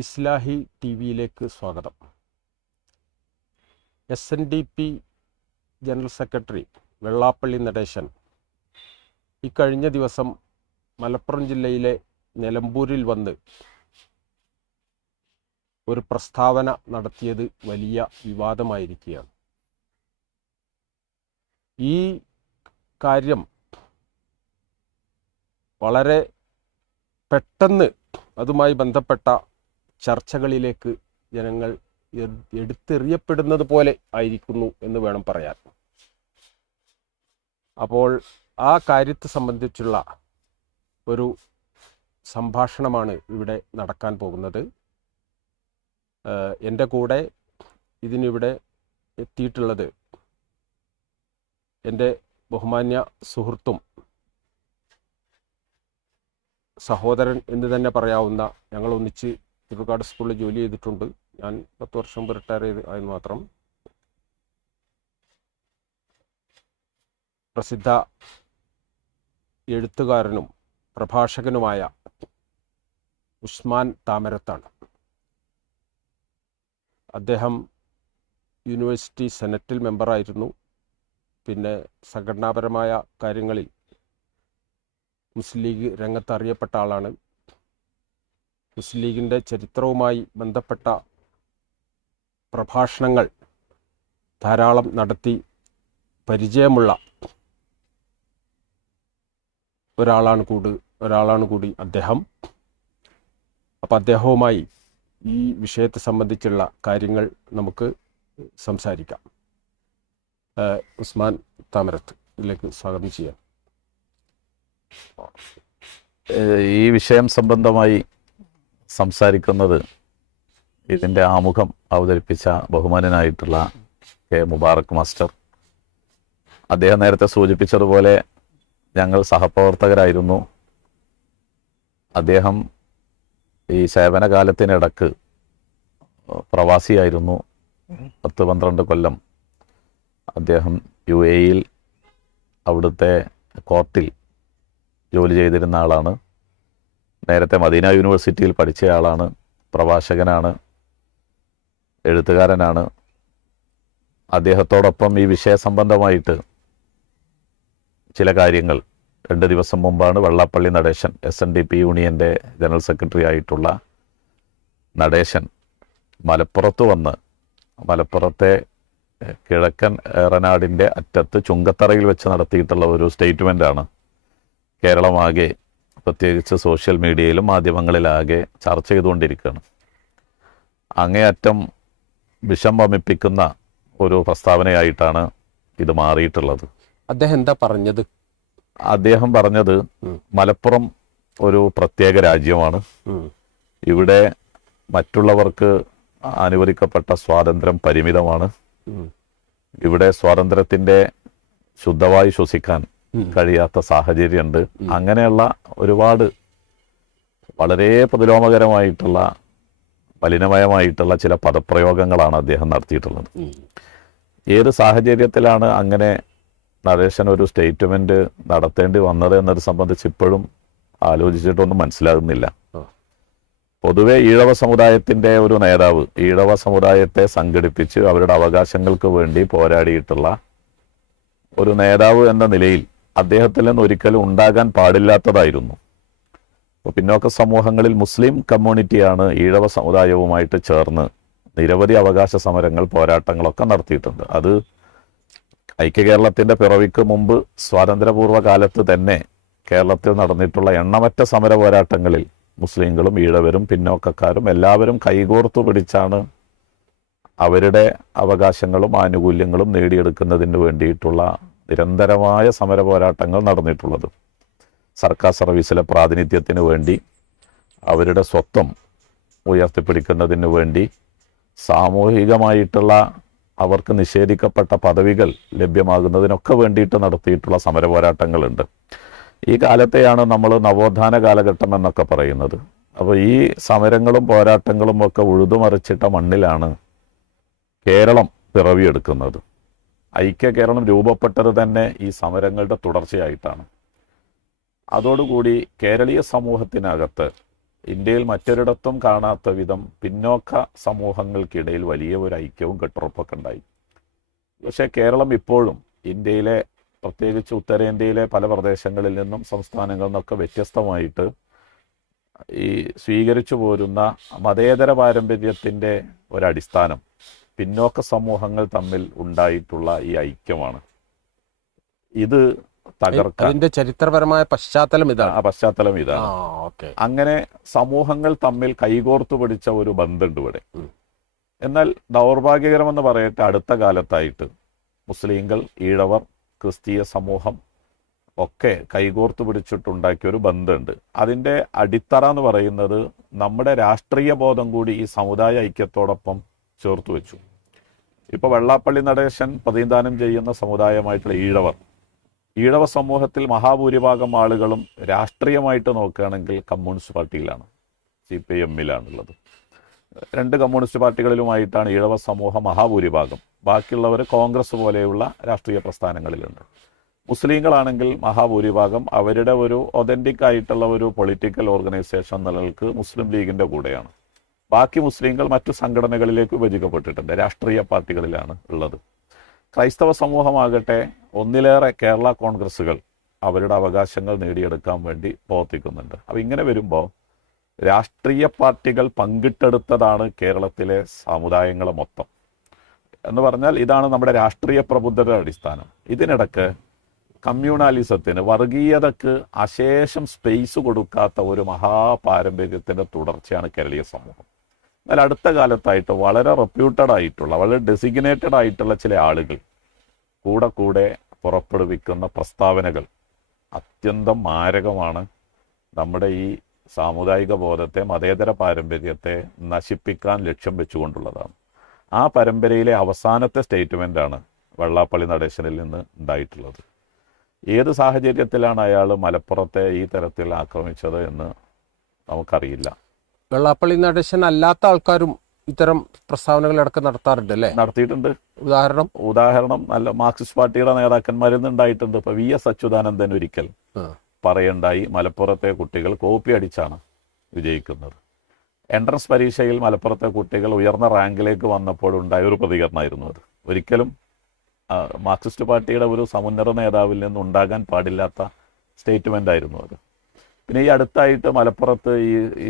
ഇസ്ലാഹി T വിയിലേക്ക് സ്വാഗതം. SNDP general secretary Vellappally Natesan ഇക്കഴിഞ്ഞ ദിവസം മലപ്പുറം ജില്ലയിലെ നിലമ്പൂരിൽ വന്ന് ഒരു പ്രസ്താവന നടത്തിയത് വലിയ വിവാദമായിരിക്കുകയാണ്. ഈ കാര്യം വളരെ പെട്ടെന്ന് അതുമായി ബന്ധപ്പെട്ട ചർച്ചകളിലേക്ക് ജനങ്ങൾ എടുത്തെറിയപ്പെടുന്നത് പോലെ ആയിരിക്കുന്നു എന്ന് വേണം പറയാൻ. അപ്പോൾ ആ കാര്യത്തെ സംബന്ധിച്ചുള്ള ഒരു സംഭാഷണമാണ് ഇവിടെ നടക്കാൻ പോകുന്നത്. എൻ്റെ കൂടെ ഇതിനിവിടെ എത്തിയിട്ടുള്ളത് എൻ്റെ ബഹുമാന്യ സുഹൃത്തും സഹോദരൻ എന്ന് തന്നെ പറയാവുന്ന, ഞങ്ങൾ ഒന്നിച്ച് തിരുവക്കാട് സ്കൂളിൽ ജോലി ചെയ്തിട്ടുണ്ട്. ഞാൻ 10 വർഷം മുമ്പ് റിട്ടയർ ആയെന്ന് മാത്രം. പ്രസിദ്ധ എഴുത്തുകാരനും പ്രഭാഷകനുമായ ഉസ്മാൻ താമരത്താണ്. അദ്ദേഹം യൂണിവേഴ്സിറ്റി സെനറ്റിൽ മെമ്പറായിരുന്നു. പിന്നെ സംഘടനാപരമായ കാര്യങ്ങളിൽ മുസ്ലിം ലീഗ് രംഗത്ത് അറിയപ്പെട്ട ആളാണ്. മുസ്ലിം ലീഗിൻ്റെ ചരിത്രവുമായി ബന്ധപ്പെട്ട പ്രഭാഷണങ്ങൾ ധാരാളം നടത്തി പരിചയമുള്ള ഒരാളാണ് കൂടി അദ്ദേഹം. അപ്പം അദ്ദേഹവുമായി ഈ വിഷയത്തെ സംബന്ധിച്ചുള്ള കാര്യങ്ങൾ നമുക്ക് സംസാരിക്കാം. ഉസ്മാൻ താമരത്ത് ഇതിലേക്ക് സ്വാഗതം ചെയ്യാം. ഈ വിഷയം സംബന്ധമായി സംസാരിക്കുന്നത് ഇതിൻ്റെ ആമുഖം അവതരിപ്പിച്ച ബഹുമാനനായിട്ടുള്ള കെ മുബാറക് മാസ്റ്റർ. അദ്ദേഹം നേരത്തെ സൂചിപ്പിച്ചതുപോലെ ഞങ്ങൾ സഹപ്രവർത്തകരായിരുന്നു. അദ്ദേഹം ഈ സേവനകാലത്തിനിടക്ക് പ്രവാസിയായിരുന്നു. 10-12 കൊല്ലം അദ്ദേഹം UAE അവിടുത്തെ കോർട്ടിൽ ജോലി ചെയ്തിരുന്ന ആളാണ്. നേരത്തെ മദീന യൂണിവേഴ്സിറ്റിയിൽ പഠിച്ച ആളാണ്. പ്രഭാഷകനാണ്, എഴുത്തുകാരനാണ്. അദ്ദേഹത്തോടൊപ്പം ഈ വിഷയ സംബന്ധമായിട്ട് ചില കാര്യങ്ങൾ 2 ദിവസം മുമ്പാണ് വെള്ളാപ്പള്ളി നടേശൻ, SNDP യൂണിയൻ്റെ ജനറൽ സെക്രട്ടറി ആയിട്ടുള്ള നടേശൻ മലപ്പുറത്ത് വന്ന്, മലപ്പുറത്തെ കിഴക്കൻ ഏറനാടിൻ്റെ അറ്റത്ത് ചുങ്കത്തറയിൽ വെച്ച് നടത്തിയിട്ടുള്ള ഒരു സ്റ്റേറ്റ്മെൻറ്റാണ് കേരളമാകെ, പ്രത്യേകിച്ച് സോഷ്യൽ മീഡിയയിലും മാധ്യമങ്ങളിലാകെ ചർച്ച ചെയ്തുകൊണ്ടിരിക്കുകയാണ്. അങ്ങേയറ്റം വിഷം വമിപ്പിക്കുന്ന ഒരു പ്രസ്താവനയായിട്ടാണ് ഇത് മാറിയിട്ടുള്ളത്. അദ്ദേഹം എന്താ പറഞ്ഞത്? അദ്ദേഹം പറഞ്ഞത് മലപ്പുറം ഒരു പ്രത്യേക രാജ്യമാണ്. ഇവിടെ മറ്റുള്ളവർക്ക് അനുവദിക്കപ്പെട്ട സ്വാതന്ത്ര്യം പരിമിതമാണ്. ഇവിടെ സ്വാതന്ത്ര്യത്തിൻ്റെ ശുദ്ധവായു ശ്വസിക്കാൻ കഴിയാത്ത സാഹചര്യമുണ്ട്. അങ്ങനെയുള്ള ഒരുപാട് വളരെ പ്രതിലോമകരമായിട്ടുള്ള മലിനമയമായിട്ടുള്ള ചില പദപ്രയോഗങ്ങളാണ് അദ്ദേഹം നടത്തിയിട്ടുള്ളത്. ഏത് സാഹചര്യത്തിലാണ് അങ്ങനെ നടേശൻ ഒരു സ്റ്റേറ്റ്മെന്റ് നടത്തേണ്ടി വന്നത് എന്നത് സംബന്ധിച്ച് ഇപ്പോഴും ആലോചിച്ചിട്ടൊന്നും മനസ്സിലാകുന്നില്ല. പൊതുവെ ഈഴവ സമുദായത്തിൻ്റെ ഒരു നേതാവ്, ഈഴവ സമുദായത്തെ സംഘടിപ്പിച്ച് അവരുടെ അവകാശങ്ങൾക്ക് വേണ്ടി പോരാടിയിട്ടുള്ള ഒരു നേതാവ് എന്ന നിലയിൽ അദ്ദേഹത്തിൽ നിന്ന് ഒരിക്കലും ഉണ്ടാകാൻ പാടില്ലാത്തതായിരുന്നു. അപ്പോൾ പിന്നോക്ക സമൂഹങ്ങളിൽ മുസ്ലിം കമ്മ്യൂണിറ്റിയാണ് ഈഴവ സമുദായവുമായിട്ട് ചേർന്ന് നിരവധി അവകാശ സമരങ്ങൾ, പോരാട്ടങ്ങളൊക്കെ നടത്തിയിട്ടുണ്ട്. അത് ഐക്യകേരളത്തിൻ്റെ പിറവിക്ക് മുമ്പ് സ്വാതന്ത്ര്യപൂർവ്വ കാലത്ത് തന്നെ കേരളത്തിൽ നടന്നിട്ടുള്ള എണ്ണമറ്റ സമര പോരാട്ടങ്ങളിൽ മുസ്ലിങ്ങളും ഈഴവരും പിന്നോക്കക്കാരും എല്ലാവരും കൈകോർത്തു പിടിച്ചാണ് അവരുടെ അവകാശങ്ങളും ആനുകൂല്യങ്ങളും നേടിയെടുക്കുന്നതിന് വേണ്ടിയിട്ടുള്ള നിരന്തരമായ സമര പോരാട്ടങ്ങൾ നടന്നിട്ടുള്ളത്. സർക്കാർ സർവീസിലെ പ്രാതിനിധ്യത്തിന് വേണ്ടി, അവരുടെ സ്വത്വം ഉയർത്തിപ്പിടിക്കുന്നതിന് വേണ്ടി, സാമൂഹികമായിട്ടുള്ള അവർക്ക് നിഷേധിക്കപ്പെട്ട പദവികൾ ലഭ്യമാകുന്നതിനൊക്കെ വേണ്ടിയിട്ട് നടത്തിയിട്ടുള്ള സമര പോരാട്ടങ്ങളുണ്ട്. ഈ കാലത്തെയാണ് നമ്മൾ നവോത്ഥാന കാലഘട്ടം എന്നൊക്കെ പറയുന്നത്. അപ്പോൾ ഈ സമരങ്ങളും പോരാട്ടങ്ങളും ഒക്കെ ഉഴുതുമറിച്ചിട്ട മണ്ണിലാണ് കേരളം പിറവിയെടുക്കുന്നത്. ഐക്യ കേരളം രൂപപ്പെട്ടത് തന്നെ ഈ സമരങ്ങളുടെ തുടർച്ചയായിട്ടാണ്. അതോടുകൂടി കേരളീയ സമൂഹത്തിനകത്ത് ഇന്ത്യയിൽ മറ്റൊരിടത്തും കാണാത്ത വിധം പിന്നോക്ക സമൂഹങ്ങൾക്കിടയിൽ വലിയ ഒരു ഐക്യവും കെട്ടുറപ്പൊക്കെ ഉണ്ടായി. പക്ഷേ കേരളം ഇപ്പോഴും ഇന്ത്യയിലെ പ്രത്യേകിച്ച് ഉത്തരേന്ത്യയിലെ പല പ്രദേശങ്ങളിൽ നിന്നും സംസ്ഥാനങ്ങളിൽ നിന്നൊക്കെ വ്യത്യസ്തമായിട്ട് ഈ സ്വീകരിച്ചു പോരുന്ന മതേതര പാരമ്പര്യത്തിൻ്റെ ഒരടിസ്ഥാനം പിന്നോക്ക സമൂഹങ്ങൾ തമ്മിൽ ഉണ്ടായിട്ടുള്ള ഈ ഐക്യമാണ്. ഇത് തകർക്കാൻ അതിന്റെ ചരിത്രപരമായ പശ്ചാത്തലം ഇതാണ്. പശ്ചാത്തലം ഇതാണ്. അങ്ങനെ സമൂഹങ്ങൾ തമ്മിൽ കൈകോർത്തു പിടിച്ച ഒരു ബന്ധമുണ്ട് ഇവിടെ. എന്നാൽ ദൗർഭാഗ്യകരമെന്ന് പറയട്ടെ, അടുത്ത കാലത്തായിട്ട് മുസ്ലിങ്ങൾ, ഈഴവർ, ക്രിസ്തീയ സമൂഹം ഒക്കെ കൈകോർത്തു പിടിച്ചിട്ടുണ്ടാക്കിയ ഒരു ബന്ധമുണ്ട്. അതിൻ്റെ അടിത്തറ എന്ന് പറയുന്നത് നമ്മുടെ രാഷ്ട്രീയ ബോധം കൂടി ഈ സമുദായ ഐക്യത്തോടൊപ്പം ചേർത്ത് വെച്ചു. ഇപ്പോൾ വെള്ളാപ്പള്ളി നടേശൻ പ്രതിനിധാനം ചെയ്യുന്ന സമുദായമായിട്ടുള്ള ഈഴവ സമൂഹത്തിൽ മഹാഭൂരിഭാഗം ആളുകളും രാഷ്ട്രീയമായിട്ട് നോക്കുകയാണെങ്കിൽ കമ്മ്യൂണിസ്റ്റ് പാർട്ടിയിലാണ്, CPM-ലാണുള്ളത്. 2 കമ്മ്യൂണിസ്റ്റ് പാർട്ടികളിലുമായിട്ടാണ് ഈഴവ സമൂഹം മഹാഭൂരിഭാഗം. ബാക്കിയുള്ളവർ കോൺഗ്രസ് പോലെയുള്ള രാഷ്ട്രീയ പ്രസ്ഥാനങ്ങളിലുണ്ട്. മുസ്ലിങ്ങളാണെങ്കിൽ മഹാഭൂരിഭാഗം അവരുടെ ഒരു ഒതന്റിക് ആയിട്ടുള്ള ഒരു പൊളിറ്റിക്കൽ ഓർഗനൈസേഷൻ നിലനിൽക്ക് മുസ്ലിം ലീഗിൻ്റെ കൂടെയാണ്. ബാക്കി മുസ്ലിങ്ങൾ മറ്റു സംഘടനകളിലേക്ക് വിഭജിക്കപ്പെട്ടിട്ടുണ്ട്, രാഷ്ട്രീയ പാർട്ടികളിലാണ് ഉള്ളത്. ക്രൈസ്തവ സമൂഹമാകട്ടെ ഒന്നിലേറെ കേരള കോൺഗ്രസുകൾ അവരുടെ അവകാശങ്ങൾ നേടിയെടുക്കാൻ വേണ്ടി പ്രവർത്തിക്കുന്നുണ്ട്. അപ്പോൾ ഇങ്ങനെ വരുമ്പോൾ രാഷ്ട്രീയ പാർട്ടികൾ പങ്കിട്ടെടുത്തതാണ് കേരളത്തിലെ സമുദായങ്ങളെ മൊത്തം എന്ന് പറഞ്ഞാൽ ഇതാണ് നമ്മുടെ രാഷ്ട്രീയ പ്രബുദ്ധരുടെ അടിസ്ഥാനം. ഇതിനിടക്ക് കമ്മ്യൂണാലിസത്തിന്, വർഗീയതക്ക് അശേഷം സ്പേസ് കൊടുക്കാത്ത ഒരു മഹാപാരമ്പര്യത്തിൻ്റെ തുടർച്ചയാണ് കേരളീയ സമൂഹം. എന്നാൽ അടുത്ത കാലത്തായിട്ട് വളരെ റെപ്യൂട്ടഡ് ആയിട്ടുള്ള, വളരെ ഡെസിഗ്നേറ്റഡ് ആയിട്ടുള്ള ചില ആളുകൾ കൂടെ പുറപ്പെടുവിക്കുന്ന പ്രസ്താവനകൾ അത്യന്തം മാരകമാണ്. നമ്മുടെ ഈ സാമുദായിക ബോധത്തെ, മതേതര പാരമ്പര്യത്തെ നശിപ്പിക്കാൻ ലക്ഷ്യം വെച്ചുകൊണ്ടുള്ളതാണ്. ആ പരമ്പരയിലെ അവസാനത്തെ സ്റ്റേറ്റ്മെൻ്റാണ് വെള്ളാപ്പള്ളി നടേശനിൽ നിന്ന് ഉണ്ടായിട്ടുള്ളത്. ഏത് സാഹചര്യത്തിലാണ് അയാൾ മലപ്പുറത്തെ ഈ തരത്തിൽ ആക്രമിച്ചത് എന്ന് നമുക്കറിയില്ല. വെള്ളാപ്പള്ളി നടേശൻ അല്ലാത്ത ആൾക്കാരും ഇത്തരം പ്രസ്താവനകൾ ഇടയ്ക്ക് നടത്താറുണ്ട് അല്ലേ? നടത്തിയിട്ടുണ്ട്. ഉദാഹരണം നല്ല മാർക്സിസ്റ്റ് പാർട്ടിയുടെ നേതാക്കന്മാരിൽ നിന്നുണ്ടായിട്ടുണ്ട്. ഇപ്പൊ VS അച്യുതാനന്ദൻ ഒരിക്കൽ പറയണ്ടായി, മലപ്പുറത്തെ കുട്ടികൾ കോപ്പി അടിച്ചാണ് വിജയിക്കുന്നത്. എൻട്രൻസ് പരീക്ഷയിൽ മലപ്പുറത്തെ കുട്ടികൾ ഉയർന്ന റാങ്കിലേക്ക് വന്നപ്പോഴുണ്ടായ ഒരു പ്രതികരണമായിരുന്നു അത്. ഒരിക്കലും മാർക്സിസ്റ്റ് പാർട്ടിയുടെ ഒരു സമുന്നത നേതാവിൽ നിന്ന് ഉണ്ടാകാൻ പാടില്ലാത്ത സ്റ്റേറ്റ്മെൻ്റ് ആയിരുന്നു അത്. പിന്നെ ഈ അടുത്തായിട്ട് മലപ്പുറത്ത് ഈ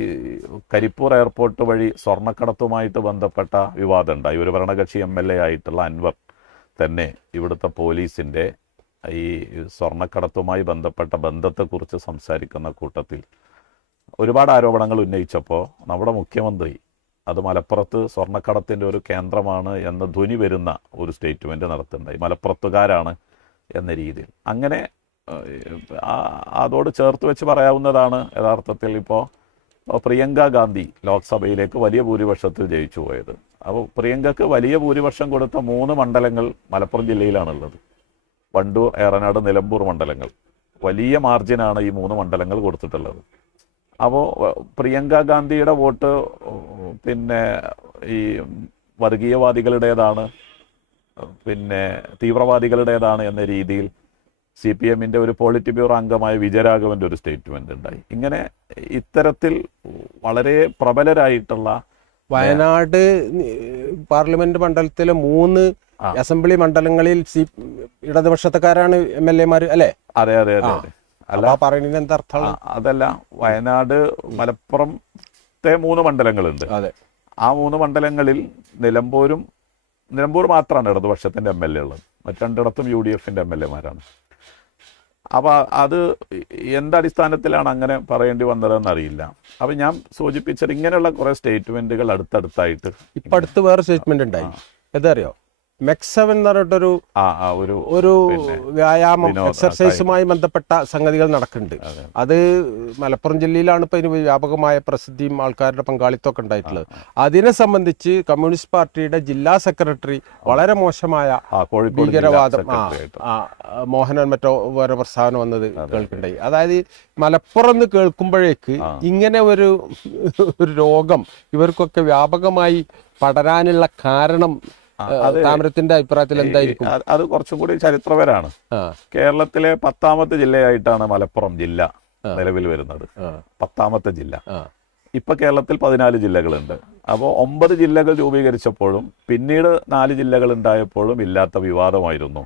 കരിപ്പൂർ എയർപോർട്ട് വഴി സ്വർണ്ണക്കടത്തുമായിട്ട് ബന്ധപ്പെട്ട വിവാദം ഉണ്ടായി. ഒരു ഭരണകക്ഷി MLA ആയിട്ടുള്ള അൻവർ തന്നെ ഇവിടുത്തെ പോലീസിൻ്റെ ഈ സ്വർണ്ണക്കടത്തുമായി ബന്ധപ്പെട്ട ബന്ധത്തെക്കുറിച്ച് സംസാരിക്കുന്ന കൂട്ടത്തിൽ ഒരുപാട് ആരോപണങ്ങൾ ഉന്നയിച്ചപ്പോൾ നമ്മുടെ മുഖ്യമന്ത്രി അത് മലപ്പുറത്ത് സ്വർണ്ണക്കടത്തിൻ്റെ ഒരു കേന്ദ്രമാണ് എന്ന ധ്വനി വരുന്ന ഒരു സ്റ്റേറ്റ്മെൻറ്റ് നടത്തുന്നുണ്ടായി. മലപ്പുറത്തുകാരാണ് എന്ന രീതിയിൽ. അങ്ങനെ അതോട് ചേർത്ത് വെച്ച് പറയാവുന്നതാണ് യഥാർത്ഥത്തിൽ ഇപ്പോൾ പ്രിയങ്ക ഗാന്ധി ലോക്സഭയിലേക്ക് വലിയ ഭൂരിപക്ഷത്തിൽ ജയിച്ചു പോയത്. അപ്പോൾ പ്രിയങ്കക്ക് വലിയ ഭൂരിപക്ഷം കൊടുത്ത 3 മണ്ഡലങ്ങൾ മലപ്പുറം ജില്ലയിലാണുള്ളത്. വണ്ടൂർ, ഏറനാട്, നിലമ്പൂർ മണ്ഡലങ്ങൾ. വലിയ മാർജിനാണ് ഈ 3 മണ്ഡലങ്ങൾ കൊടുത്തിട്ടുള്ളത്. അപ്പോൾ പ്രിയങ്ക ഗാന്ധിയുടെ വോട്ട് പിന്നെ ഈ വർഗീയവാദികളുടേതാണ്, പിന്നെ തീവ്രവാദികളുടേതാണ് എന്ന രീതിയിൽ CPM-ന്റെ ഒരു പോളിറ്റ് ബ്യൂറോ അംഗമായ വിജയരാഘവൻ്റെ ഒരു സ്റ്റേറ്റ്മെൻ്റ് ഉണ്ടായി. ഇങ്ങനെ ഇത്തരത്തിൽ വളരെ പ്രബലരായിട്ടുള്ള വയനാട് പാർലമെന്റ് മണ്ഡലത്തിലെ 3 അസംബ്ലി മണ്ഡലങ്ങളിൽ ഇടതുപക്ഷക്കാരാണ് MLA-മാർ അല്ലേ? അതെ അതെ അതെ അതെ. അല്ല പറയുന്നതിന് എന്താ അർത്ഥം? അതല്ല, വയനാട്, മലപ്പുറത്തെ 3 മണ്ഡലങ്ങളുണ്ട്. അതെ. ആ 3 മണ്ഡലങ്ങളിൽ നിലമ്പൂർ മാത്രമാണ് ഇടതുപക്ഷത്തിൻ്റെ MLA ഉള്ളത്. മറ്റ് 2ഇടത്തും UDF-ന്റെ MLA-മാരാണ്. അപ്പോൾ അത് എന്തടിസ്ഥാനത്തിലാണ് അങ്ങനെ പറയേണ്ടി വന്നതെന്ന് അറിയില്ല. അപ്പം ഞാൻ സൂചിപ്പിച്ചത് ഇങ്ങനെയുള്ള കുറേ സ്റ്റേറ്റ്മെൻറ്റുകൾ അടുത്തടുത്തായിട്ട് ഇപ്പം അടുത്ത് വേറെ സ്റ്റേറ്റ്മെന്റ് ഉണ്ടായി. എന്തറിയോ? മെക്സവൻ എന്ന് പറഞ്ഞിട്ടൊരു ഒരു വ്യായാമം, എക്സർസൈസുമായി ബന്ധപ്പെട്ട സംഗതികൾ നടക്കുന്നുണ്ട്. അത് മലപ്പുറം ജില്ലയിലാണ് ഇപ്പൊ ഇതിന് വ്യാപകമായ പ്രസിദ്ധിയും ആൾക്കാരുടെ പങ്കാളിത്തമൊക്കെ ഉണ്ടായിട്ടുള്ളത്. അതിനെ സംബന്ധിച്ച് കമ്മ്യൂണിസ്റ്റ് പാർട്ടിയുടെ ജില്ലാ സെക്രട്ടറി വളരെ മോശമായ ഭീകരവാദം മോഹനൻ മറ്റോ വേറെ പ്രസ്താവന വന്നത് കേൾക്കുന്നുണ്ടായി. അതായത് മലപ്പുറം എന്ന് കേൾക്കുമ്പോഴേക്ക് ഇങ്ങനെ ഒരു രോഗം ഇവർക്കൊക്കെ വ്യാപകമായി പടരാനുള്ള കാരണം താമരത്തിന്റെ അഭിപ്രായത്തിൽ എന്തായിരിക്കും? അത് കുറച്ചും കൂടി ചരിത്രപരമാണ്. കേരളത്തിലെ 10ാമത്തെ ജില്ലയായിട്ടാണ് മലപ്പുറം ജില്ല നിലവിൽ വരുന്നത്. 10ാമത്തെ ജില്ല. ഇപ്പൊ കേരളത്തിൽ 14 ജില്ലകളുണ്ട്. അപ്പോൾ 9 ജില്ലകൾ രൂപീകരിച്ചപ്പോഴും പിന്നീട് 4 ജില്ലകൾ ഉണ്ടായപ്പോഴും ഇല്ലാത്ത വിവാദമായിരുന്നു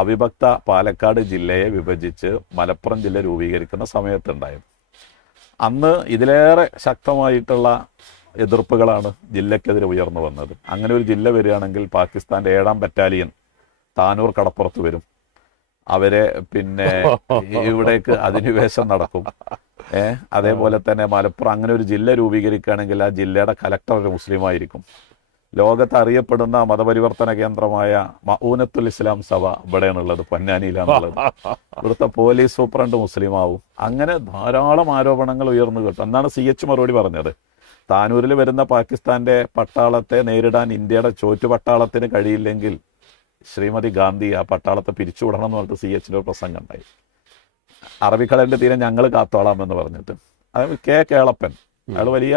അവിഭക്ത പാലക്കാട് ജില്ലയെ വിഭജിച്ച് മലപ്പുറം ജില്ല രൂപീകരിക്കുന്ന സമയത്തുണ്ടായത്. അന്ന് ഇതിലേറെ ശക്തമായിട്ടുള്ള എതിർപ്പുകളാണ് ജില്ലക്കെതിരെ ഉയർന്നു വന്നത്. അങ്ങനെ ഒരു ജില്ല വരികയാണെങ്കിൽ പാകിസ്ഥാന്റെ 7ാം ബറ്റാലിയൻ താനൂർ കടപ്പുറത്ത് വരും, അവരെ പിന്നെ ഇവിടേക്ക് അധിനിവേശം നടക്കും. അതേപോലെ തന്നെ മലപ്പുറം അങ്ങനെ ഒരു ജില്ല രൂപീകരിക്കുകയാണെങ്കിൽ ആ ജില്ലയുടെ കലക്ടർ ഒരു മുസ്ലിമായിരിക്കും. ലോകത്ത് അറിയപ്പെടുന്ന മതപരിവർത്തന കേന്ദ്രമായ മഊനത്തുൽ ഇസ്ലാം സഭ ഇവിടെയാണുള്ളത്, പൊന്നാനിയിലാണുള്ളത്. ഇവിടുത്തെ പോലീസ് സൂപ്രണ്ട് മുസ്ലിമാവും. അങ്ങനെ ധാരാളം ആരോപണങ്ങൾ ഉയർന്നു കേട്ടു. എന്നാണ് CH മറുപടി പറഞ്ഞത്, താനൂരിൽ വരുന്ന പാകിസ്ഥാന്റെ പട്ടാളത്തെ നേരിടാൻ ഇന്ത്യയുടെ ചോറ്റുപട്ടാളത്തിന് കഴിയില്ലെങ്കിൽ ശ്രീമതി ഗാന്ധി ആ പട്ടാളത്തെ പിരിച്ചുവിടണം എന്ന് പറഞ്ഞിട്ട് CHന്റെ ഒരു പ്രസംഗം ഉണ്ടായി. അറബിക്കടലിന്റെ തീരെ ഞങ്ങൾ കാത്തോളാം എന്ന് പറഞ്ഞിട്ട്. അത് കേളപ്പൻ, അയാൾ വലിയ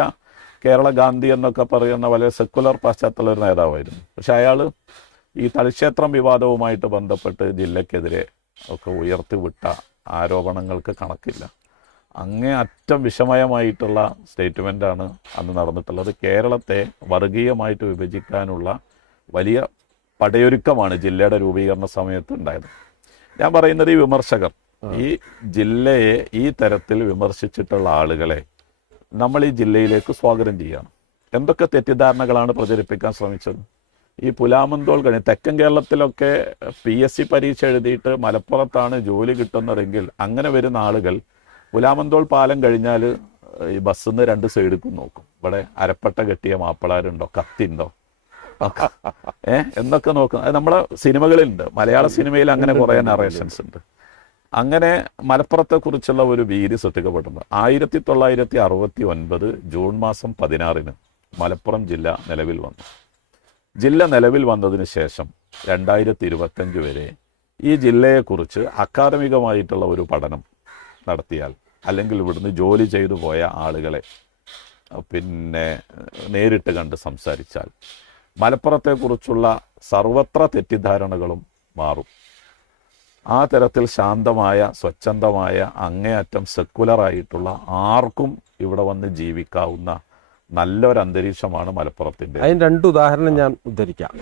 കേരള ഗാന്ധി എന്നൊക്കെ പറയുന്ന വളരെ സെക്കുലർ പാശ്ചാത്യമുള്ള ഒരു നേതാവായിരുന്നു. പക്ഷെ അയാൾ ഈ തളിക്ഷേത്രം വിവാദവുമായിട്ട് ബന്ധപ്പെട്ട് ജില്ലക്കെതിരെ ഒക്കെ ഉയർത്തിവിട്ട ആരോപണങ്ങൾക്ക് കണക്കില്ല. അങ്ങേ അറ്റം വിഷമയമായിട്ടുള്ള സ്റ്റേറ്റ്മെൻ്റാണ് അന്ന് നടന്നിട്ടുള്ളത്. കേരളത്തെ വർഗീയമായിട്ട് വിഭജിക്കാനുള്ള വലിയ പടയൊരുക്കമാണ് ജില്ലയുടെ രൂപീകരണ സമയത്ത് ഉണ്ടായത്. ഞാൻ പറയുന്നത് ഈ വിമർശകർ ഈ ജില്ലയെ ഈ തരത്തിൽ വിമർശിച്ചിട്ടുള്ള ആളുകളെ നമ്മൾ ഈ ജില്ലയിലേക്ക് സ്വാഗതം ചെയ്യണം. എന്തൊക്കെ തെറ്റിദ്ധാരണകളാണ് പ്രചരിപ്പിക്കാൻ ശ്രമിച്ചത്? ഈ പുലാമന്തോൾ തെക്കൻ കേരളത്തിലൊക്കെ PSC പരീക്ഷ എഴുതിയിട്ട് മലപ്പുറത്താണ് ജോലി കിട്ടുന്നതെങ്കിൽ അങ്ങനെ വരുന്ന ആളുകൾ പുലാമന്തോൾ പാലം കഴിഞ്ഞാൽ ഈ ബസ്സിൽ നിന്ന് 2 സൈഡിലേക്കും നോക്കും. ഇവിടെ അരപ്പട്ട കെട്ടിയ മാപ്പിളാരുണ്ടോ, കത്തിണ്ടോ, എന്നൊക്കെ നോക്കും. അത് നമ്മളെ സിനിമകളിലുണ്ട്, മലയാള സിനിമയിൽ അങ്ങനെ കുറേ നറേഷൻസ് ഉണ്ട്. അങ്ങനെ മലപ്പുറത്തെക്കുറിച്ചുള്ള ഒരു ഭീതി സൃഷ്ടിക്കപ്പെട്ടിട്ടുണ്ട്. 1969 ജൂൺ മാസം 16 മലപ്പുറം ജില്ല നിലവിൽ വന്നു. ജില്ല നിലവിൽ വന്നതിന് ശേഷം 2025 വരെ ഈ ജില്ലയെക്കുറിച്ച് അക്കാദമികമായിട്ടുള്ള ഒരു പഠനം നടത്തിയാൽ, അല്ലെങ്കിൽ ഇവിടുന്ന് ജോലി ചെയ്തു പോയ ആളുകളെ പിന്നെ നേരിട്ട് കണ്ട് സംസാരിച്ചാൽ മലപ്പുറത്തെക്കുറിച്ചുള്ള സർവത്ര തെറ്റിദ്ധാരണകളും മാറും. ആ തരത്തിൽ ശാന്തമായ, സ്വച്ഛന്തമായ, അങ്ങേയറ്റം സെക്കുലറായിട്ടുള്ള ആർക്കും ഇവിടെ വന്ന് ജീവിക്കാവുന്ന നല്ലൊരു അന്തരീക്ഷമാണ് മലപ്പുറത്തിൻ്റെ. അതിന് 2 ഉദാഹരണം ഞാൻ ഉദ്ധരിക്കാം.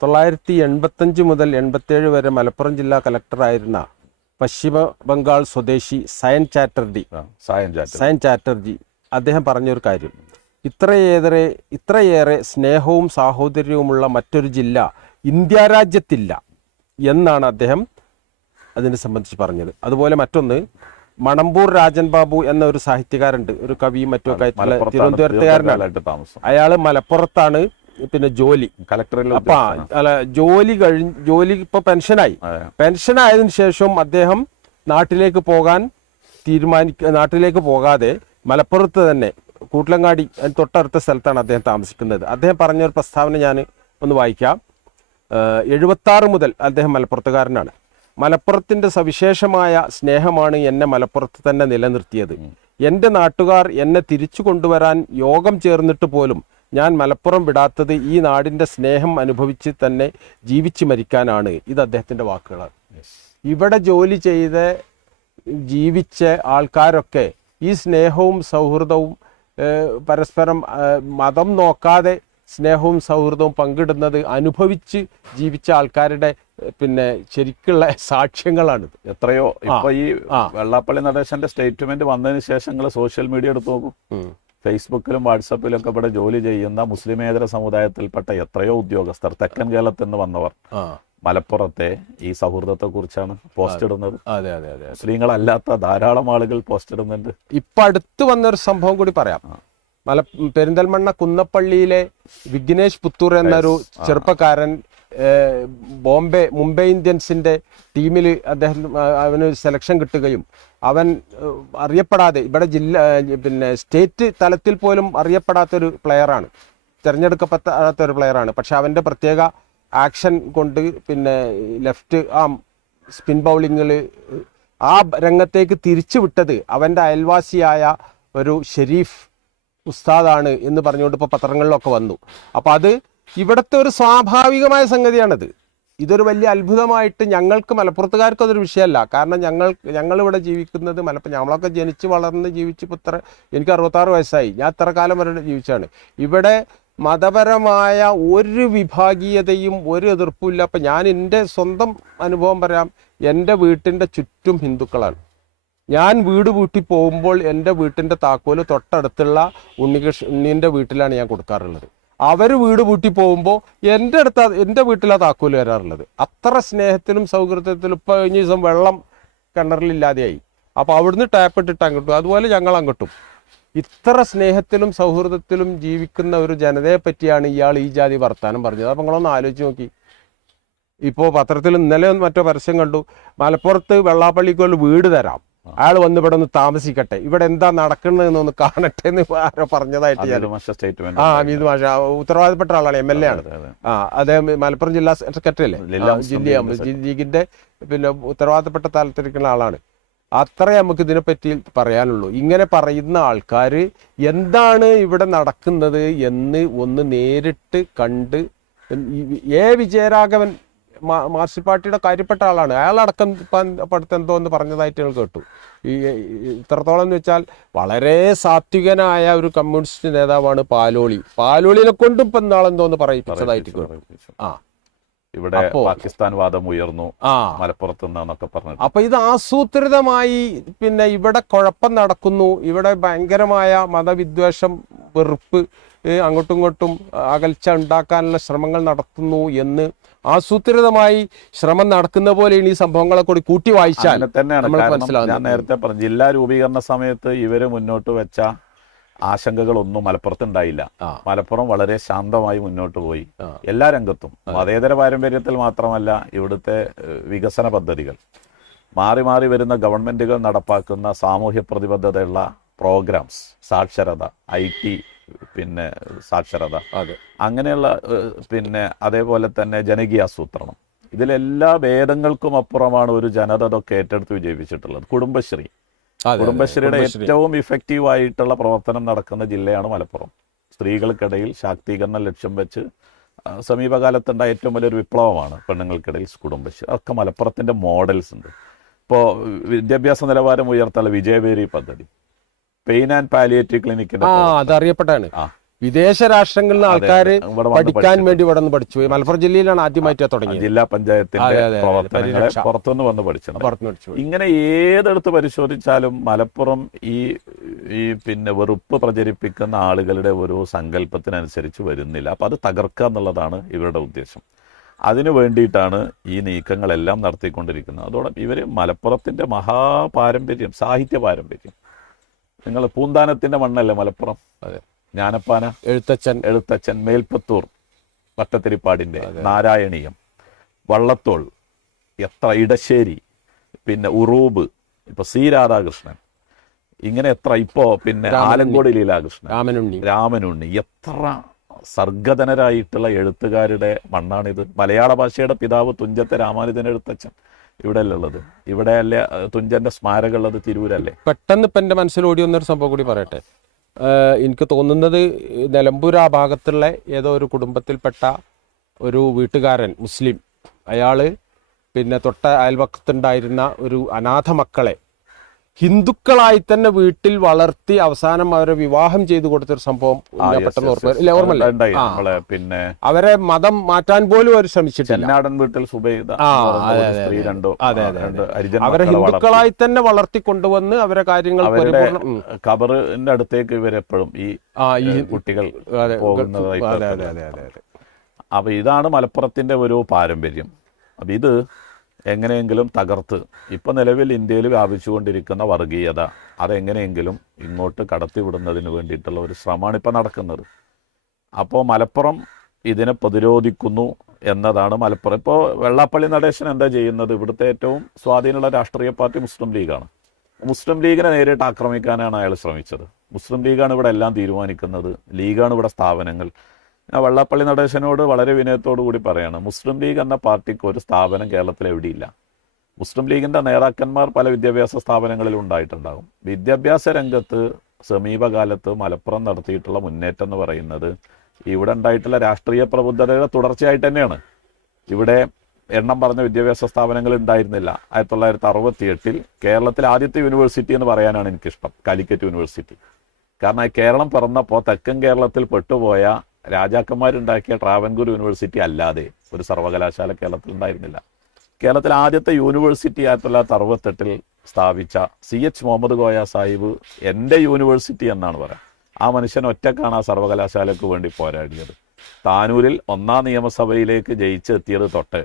1985 മുതൽ 87 വരെ മലപ്പുറം ജില്ലാ കലക്ടറായിരുന്ന പശ്ചിമ ബംഗാൾ സ്വദേശി സയൻ ചാറ്റർജി അദ്ദേഹം പറഞ്ഞൊരു കാര്യം, ഇത്രയേറെ സ്നേഹവും സാഹോദര്യവുമുള്ള മറ്റൊരു ജില്ല ഇന്ത്യ രാജ്യത്തില്ല എന്നാണ് അദ്ദേഹം അതിനെ സംബന്ധിച്ച് പറഞ്ഞത്. അതുപോലെ മറ്റൊന്ന്, മണമ്പൂർ രാജൻ ബാബു എന്ന ഒരു സാഹിത്യകാരുണ്ട്, ഒരു കവിയും മറ്റൊക്കെ ആയിട്ടുള്ള തിരുവനന്തപുരത്തുകാരനാണ്. അയാൾ മലപ്പുറത്താണ് പിന്നെ ജോലി കലക്ടറിൽ. ജോലി ഇപ്പൊ പെൻഷനായതിനു ശേഷം അദ്ദേഹം നാട്ടിലേക്ക് പോകാതെ മലപ്പുറത്ത് തന്നെ കൂട്ടിലങ്ങാടി തൊട്ടടുത്ത സ്ഥലത്താണ് അദ്ദേഹം താമസിക്കുന്നത്. അദ്ദേഹം പറഞ്ഞൊരു പ്രസ്താവന ഞാൻ ഒന്ന് വായിക്കാം. 76 മുതൽ അദ്ദേഹം മലപ്പുറത്തുകാരനാണ്. മലപ്പുറത്തിന്റെ സവിശേഷമായ സ്നേഹമാണ് എന്നെ മലപ്പുറത്ത് തന്നെ നിലനിർത്തിയത്. എൻ്റെ നാട്ടുകാർ എന്നെ തിരിച്ചു കൊണ്ടുവരാൻ യോഗം ചേർന്നിട്ട് പോലും ഞാൻ മലപ്പുറം വിടാത്തത് ഈ നാടിൻ്റെ സ്നേഹം അനുഭവിച്ച് തന്നെ ജീവിച്ചു മരിക്കാനാണ്. ഇത് അദ്ദേഹത്തിൻ്റെ വാക്കുകളാണ്. ഇവിടെ ജോലി ചെയ്ത് ജീവിച്ച ആൾക്കാരൊക്കെ ഈ സ്നേഹവും സൗഹൃദവും പരസ്പരം മതം നോക്കാതെ സ്നേഹവും സൗഹൃദവും പങ്കിടുന്നത് അനുഭവിച്ച് ജീവിച്ച ആൾക്കാരുടെ പിന്നെ ശരിക്കുള്ള സാക്ഷ്യങ്ങളാണിത്. എത്രയോ ഇപ്പൊ ഈ വെള്ളാപ്പള്ളി നടേശന്റെ സ്റ്റേറ്റ്മെന്റ് വന്നതിന് ശേഷം നിങ്ങൾ സോഷ്യൽ മീഡിയ എടുത്ത് നോക്കും. ഫേസ്ബുക്കിലും വാട്സപ്പിലും ഒക്കെ ഇവിടെ ജോലി ചെയ്യുന്ന മുസ്ലിമേതര സമുദായത്തിൽപ്പെട്ട എത്രയോ ഉദ്യോഗസ്ഥർ തെക്കൻ കേരളത്തിൽ നിന്ന് വന്നവർ മലപ്പുറത്തെ ഈ സൗഹൃദത്തെ കുറിച്ചാണ് പോസ്റ്റ് ഇടുന്നത്. മുസ്ലിങ്ങളല്ലാത്ത ധാരാളം ആളുകൾ പോസ്റ്റ് ഇടുന്നുണ്ട്. ഇപ്പൊ അടുത്ത് വന്നൊരു സംഭവം കൂടി പറയാം. പെരിന്തൽമണ്ണ കുന്നപ്പള്ളിയിലെ വിഘ്നേഷ് പുത്തൂർ എന്നൊരു ചെറുപ്പക്കാരൻ മുംബൈ ഇന്ത്യൻസിന്റെ ടീമിൽ അവന് സെലക്ഷൻ കിട്ടുകയും അവൻ അറിയപ്പെടാതെ ഇവിടെ പിന്നെ സ്റ്റേറ്റ് തലത്തിൽ പോലും അറിയപ്പെടാത്തൊരു പ്ലെയറാണ്, തിരഞ്ഞെടുക്കപ്പെടാത്തൊരു പ്ലെയറാണ്. പക്ഷെ അവൻ്റെ പ്രത്യേക ആക്ഷൻ കൊണ്ട് പിന്നെ ലെഫ്റ്റ് ആം സ്പിൻ ബൗളിങ്ങിൽ ആ രംഗത്തേക്ക് തിരിച്ചു വിട്ടത് അവൻ്റെ അയൽവാസിയായ ഒരു ഷെരീഫ് ഉസ്താദാണ് എന്ന് പറഞ്ഞുകൊണ്ട് ഇപ്പോൾ പത്രങ്ങളിലൊക്കെ വന്നു. അപ്പോൾ അത് ഇവിടുത്തെ ഒരു സ്വാഭാവികമായ സംഗതിയാണത്. ഇതൊരു വലിയ അത്ഭുതമായിട്ട് ഞങ്ങൾക്ക് മലപ്പുറത്തുകാർക്ക് അതൊരു വിഷയമല്ല. കാരണം ഞങ്ങളിവിടെ ജീവിക്കുന്നത് നമ്മളൊക്കെ ജനിച്ച് വളർന്ന് ജീവിച്ച് ഇപ്പോൾ എനിക്ക് 66 വയസ്സായി. ഞാൻ ഇത്ര കാലം വരെ ജീവിച്ചാണ്. ഇവിടെ മതപരമായ ഒരു വിഭാഗീയതയും ഒരു എതിർപ്പുമില്ല. അപ്പം ഞാൻ എൻ്റെ സ്വന്തം അനുഭവം പറയാം. എൻ്റെ വീട്ടിൻ്റെ ചുറ്റും ഹിന്ദുക്കളാണ്. ഞാൻ വീട് പൂട്ടി പോകുമ്പോൾ എൻ്റെ വീട്ടിൻ്റെ താക്കോല് തൊട്ടടുത്തുള്ള ഉണ്ണീൻ്റെ വീട്ടിലാണ് ഞാൻ കൊടുക്കാറുള്ളത്. അവർ വീട് പൂട്ടി പോകുമ്പോൾ എൻ്റെ വീട്ടിലാണ് താക്കോല് വരാറുള്ളത്. അത്ര സ്നേഹത്തിലും സൗഹൃദത്തിലും. ഇപ്പോൾ കഴിഞ്ഞ ദിവസം വെള്ളം കിണറിലില്ലാതെയായി. അപ്പോൾ അവിടുന്ന് ടാപ്പ് ഇട്ടിട്ട് അങ്ങോട്ടും, അതുപോലെ ഞങ്ങൾ അങ്ങോട്ടും. ഇത്ര സ്നേഹത്തിലും സൗഹൃദത്തിലും ജീവിക്കുന്ന ഒരു ജനതയെ പറ്റിയാണ് ഇയാൾ ഈ ജാതി വർത്താനം പറഞ്ഞത്. അപ്പം നിങ്ങളൊന്ന് ആലോചിച്ച് നോക്കി. ഇപ്പോൾ പത്രത്തിൽ ഇന്നലെ മറ്റോ പരസ്യം കണ്ടു, മലപ്പുറത്ത് വെള്ളാപ്പള്ളിക്ക് വീട് തരാം, അയാൾ വന്ന് ഇവിടെ ഒന്ന് താമസിക്കട്ടെ, ഇവിടെ എന്താ നടക്കുന്നതെന്നൊന്ന് കാണട്ടെ എന്ന് ആരോ പറഞ്ഞതായിട്ട് ഞാൻ അമീദ് മാഷ ഉത്തരവാദപ്പെട്ട ആളാണ്, MLA ആണ്. അദ്ദേഹം മലപ്പുറം ജില്ലാ സെക്രട്ടറി അല്ലേ, ലീഗിന്റെ പിന്നെ ഉത്തരവാദപ്പെട്ട തലത്തിരിക്കുന്ന ആളാണ്. അത്രേ നമുക്ക് ഇതിനെപ്പറ്റി പറയാനുള്ളൂ. ഇങ്ങനെ പറയുന്ന ആൾക്കാർ എന്താണ് ഇവിടെ നടക്കുന്നത് എന്ന് ഒന്ന് നേരിട്ട് കണ്ട്, വിജയരാഘവൻ മാർക്സിസ്റ്റ് പാർട്ടിയുടെ കാര്യപ്പെട്ട ആളാണ്, അയാളടക്കം അടുത്ത് എന്തോ എന്ന് പറഞ്ഞതായിട്ട് ഞങ്ങൾ കേട്ടു. ഇത്രത്തോളം എന്ന് വെച്ചാൽ വളരെ സാത്വികനായ ഒരു കമ്മ്യൂണിസ്റ്റ് നേതാവാണ് പാലോളിനെ കൊണ്ടും ഇപ്പം നാളെന്തോന്ന് പറയിപ്പിച്ചതായിട്ട് കേട്ടു. ഇവിടെ പാകിസ്ഥാൻ വാദം ഉയർന്നു മലപ്പുറത്ത് നിന്നൊക്കെ പറഞ്ഞു. അപ്പൊ ഇത് ആസൂത്രിതമായി പിന്നെ ഇവിടെ കുഴപ്പം നടക്കുന്നു, ഇവിടെ ഭയങ്കരമായ മതവിദ്വേഷം, വെറുപ്പ്, അങ്ങോട്ടും ഇങ്ങോട്ടും അകൽച്ച ഉണ്ടാക്കാനുള്ള ശ്രമങ്ങൾ നടത്തുന്നു എന്ന് ആസൂത്രിതമായി ശ്രമം നടക്കുന്ന പോലെയാണ് ഈ സംഭവങ്ങളെ കൂടി കൂട്ടി വായിച്ചാൽ തന്നെയാണ്. ഞാൻ നേരത്തെ പറഞ്ഞു, ജില്ലാ രൂപീകരണ സമയത്ത് ഇവര് മുന്നോട്ട് വെച്ച ആശങ്കകളൊന്നും മലപ്പുറത്ത് ഉണ്ടായില്ല. മലപ്പുറം വളരെ ശാന്തമായി മുന്നോട്ട് പോയി എല്ലാ രംഗത്തും. മതേതര പാരമ്പര്യത്തിൽ മാത്രമല്ല, ഇവിടുത്തെ വികസന പദ്ധതികൾ, മാറി മാറി വരുന്ന ഗവൺമെന്റുകൾ നടപ്പാക്കുന്ന സാമൂഹ്യ പ്രതിബദ്ധതയുള്ള പ്രോഗ്രാംസ്, സാക്ഷരത, IT പിന്നെ സാക്ഷരത, അങ്ങനെയുള്ള പിന്നെ അതേപോലെ തന്നെ ജനകീയാസൂത്രണം, ഇതിലെല്ലാ ഭേദങ്ങൾക്കും അപ്പുറമാണ് ഒരു ജനത അതൊക്കെ ഏറ്റെടുത്ത് വിജയിപ്പിച്ചിട്ടുള്ളത്. കുടുംബശ്രീയുടെ ഏറ്റവും ഇഫക്റ്റീവ് ആയിട്ടുള്ള പ്രവർത്തനം നടക്കുന്ന ജില്ലയാണ് മലപ്പുറം. സ്ത്രീകൾക്കിടയിൽ ശാക്തീകരണം ലക്ഷ്യം വെച്ച് സമീപകാലത്തുണ്ടായ ഏറ്റവും വലിയൊരു വിപ്ലവമാണ് പെണ്ണുങ്ങൾക്കിടയിൽ കുടുംബശ്രീ. അതൊക്കെ മലപ്പുറത്തിന്റെ മോഡൽസ് ഉണ്ട്. ഇപ്പോൾ വിദ്യാഭ്യാസ നിലവാരം ഉയർത്താനുള്ള വിജയബേരി പദ്ധതി, പെയിൻ ആൻഡ് പാലിയേറ്റീവ് ക്ലിനിക്കിന്റെ അതറിയപ്പെട്ടാണ്. വിദേശ രാഷ്ട്രങ്ങളിൽ നിന്ന് ആൾക്കാർ പഠിക്കാൻ വേണ്ടി ഇവിടെ നിന്ന് പഠിച്ചു. മലപ്പുറം ജില്ലയിലാണ് ആദ്യമായിട്ട് തുടങ്ങിയത്. ജില്ലാ പഞ്ചായത്തിന്റെ പ്രവർത്തനങ്ങളെ പുറത്തുനിന്ന് വന്ന് പഠിച്ചു. ഇങ്ങനെ ഏതെടുത്ത് പരിശോധിച്ചാലും മലപ്പുറം ഈ പിന്നെ വെറുപ്പ് പ്രചരിപ്പിക്കുന്ന ആളുകളുടെ ഒരു സങ്കല്പത്തിനനുസരിച്ച് വരുന്നില്ല. അപ്പൊ അത് തകർക്കുക എന്നുള്ളതാണ് ഇവരുടെ ഉദ്ദേശം. അതിനു വേണ്ടിയിട്ടാണ് ഈ നീക്കങ്ങളെല്ലാം നടത്തിക്കൊണ്ടിരിക്കുന്നത്. അതോടെ ഇവര് മലപ്പുറത്തിന്റെ മഹാപാരമ്പര്യം, സാഹിത്യ പാരമ്പര്യം, നിങ്ങൾ പൂന്താനത്തിന്റെ മണ്ണല്ലേ മലപ്പുറം, ജ്ഞാനപ്പാന, എഴുത്തച്ഛൻ, മേൽപ്പത്തൂർ ഭട്ടത്തിരിപ്പാടിന്റെ നാരായണീയം, വള്ളത്തോൾ, എത്ര ഇടശ്ശേരി, പിന്നെ ഉറൂബ്, ഇപ്പൊ C രാധാകൃഷ്ണൻ, ഇങ്ങനെ എത്ര, ഇപ്പോ പിന്നെ ആലങ്കോട് ലീലാകൃഷ്ണൻ, രാമനുണ്ണി, എത്ര സർഗധനരായിട്ടുള്ള എഴുത്തുകാരുടെ മണ്ണാണിത്. മലയാള ഭാഷയുടെ പിതാവ് തുഞ്ചത്തെ രാമാനുജൻ എഴുത്തച്ഛൻ ഇവിടെ അല്ലേ ഉള്ളത്? ഇവിടെ അല്ലേ തുഞ്ചന്റെ സ്മാരകം ഉള്ളത്? തിരൂരല്ലേ? പെട്ടെന്ന് ഇപ്പം എൻ്റെ മനസ്സിൽ ഓടി വന്നൊരു സംഭവം കൂടി പറയട്ടെ. എനിക്ക് തോന്നുന്നത് നിലമ്പൂർ ആ ഭാഗത്തുള്ള ഏതോ ഒരു കുടുംബത്തിൽപ്പെട്ട ഒരു വീട്ടുകാരൻ, മുസ്ലിം, അയാള് പിന്നെ തൊട്ട അയൽപക്കത്തുണ്ടായിരുന്ന ഒരു അനാഥ മക്കളെ ഹിന്ദുക്കളായി തന്നെ വീട്ടിൽ വളർത്തി അവസാനം അവരെ വിവാഹം ചെയ്തു കൊടുത്തൊരു സംഭവം പെട്ടെന്ന് ഓർമ്മയില്ല. പിന്നെ അവരെ മതം മാറ്റാൻ പോലും അവർ ശ്രമിച്ചിട്ടില്ല. അവരെ ഹിന്ദുക്കളായി തന്നെ വളർത്തി കൊണ്ടുവന്ന് അവരെ കാര്യങ്ങൾ ഖബറിന്റെ അടുത്തേക്ക് ഇവരെപ്പോഴും ഈ കുട്ടികൾ പോകുന്നതായി. അപ്പൊ ഇതാണ് മലപ്പുറത്തിന്റെ ഒരു പാരമ്പര്യം. അപ്പൊ ഇത് എങ്ങനെയെങ്കിലും തകർത്ത് ഇപ്പം നിലവിൽ ഇന്ത്യയിൽ വ്യാപിച്ചുകൊണ്ടിരിക്കുന്ന വർഗീയത അതെങ്ങനെയെങ്കിലും ഇങ്ങോട്ട് കടത്തിവിടുന്നതിന് വേണ്ടിയിട്ടുള്ള ഒരു ശ്രമമാണ് ഇപ്പം നടക്കുന്നത്. അപ്പോൾ മലപ്പുറം ഇതിനെ പ്രതിരോധിക്കുന്നു എന്നതാണ് മലപ്പുറം. ഇപ്പോൾ വെള്ളാപ്പള്ളി നടേശൻ എന്താ ചെയ്യുന്നത്? ഇവിടുത്തെ ഏറ്റവും സ്വാധീനമുള്ള രാഷ്ട്രീയ പാർട്ടി മുസ്ലിം ലീഗാണ്. മുസ്ലിം ലീഗിനെ നേരിട്ട് ആക്രമിക്കാനാണ് അയാൾ ശ്രമിച്ചത്. മുസ്ലിം ലീഗാണ് ഇവിടെ എല്ലാം തീരുമാനിക്കുന്നത്, ലീഗാണ് ഇവിടെ സ്ഥാപനങ്ങൾ. വെള്ളാപ്പള്ളി നടേശനോട് വളരെ വിനയത്തോടു കൂടി പറയാണ്, മുസ്ലിം ലീഗ് എന്ന പാർട്ടിക്ക് ഒരു സ്ഥാപനം കേരളത്തിൽ എവിടെയില്ല. മുസ്ലിം ലീഗിൻ്റെ നേതാക്കന്മാർ പല വിദ്യാഭ്യാസ സ്ഥാപനങ്ങളിലും ഉണ്ടായിട്ടുണ്ടാകും. വിദ്യാഭ്യാസ രംഗത്ത് സമീപകാലത്ത് മലപ്പുറം നടത്തിയിട്ടുള്ള മുന്നേറ്റം എന്ന് പറയുന്നത് ഇവിടെ ഉണ്ടായിട്ടുള്ള രാഷ്ട്രീയ പ്രബുദ്ധതയുടെ തുടർച്ചയായിട്ട് തന്നെയാണ്. ഇവിടെ എണ്ണം പറഞ്ഞ വിദ്യാഭ്യാസ സ്ഥാപനങ്ങൾ ഉണ്ടായിരുന്നില്ല. 1968 കേരളത്തിലെ ആദ്യത്തെ യൂണിവേഴ്സിറ്റി എന്ന് പറയാനാണ് എനിക്കിഷ്ടം കാലിക്കറ്റ് യൂണിവേഴ്സിറ്റി. കാരണം കേരളം പിറന്നപ്പോൾ തെക്കൻ കേരളത്തിൽ പെട്ടുപോയ രാജാക്കന്മാരുണ്ടാക്കിയ ട്രാവൻകൂർ യൂണിവേഴ്സിറ്റി അല്ലാതെ ഒരു സർവകലാശാല കേരളത്തിൽ ഉണ്ടായിരുന്നില്ല. കേരളത്തിലെ ആദ്യത്തെ യൂണിവേഴ്സിറ്റി 1968 സ്ഥാപിച്ച CH മുഹമ്മദ് കോയ സാഹിബ് എൻ്റെ യൂണിവേഴ്സിറ്റി എന്നാണ് പറയാം. ആ മനുഷ്യൻ ഒറ്റക്കാണ് ആ സർവകലാശാലയ്ക്ക് വേണ്ടി പോരാടിയത്. താനൂരിൽ 1ാം നിയമസഭയിലേക്ക് ജയിച്ചെത്തിയത് തൊട്ട്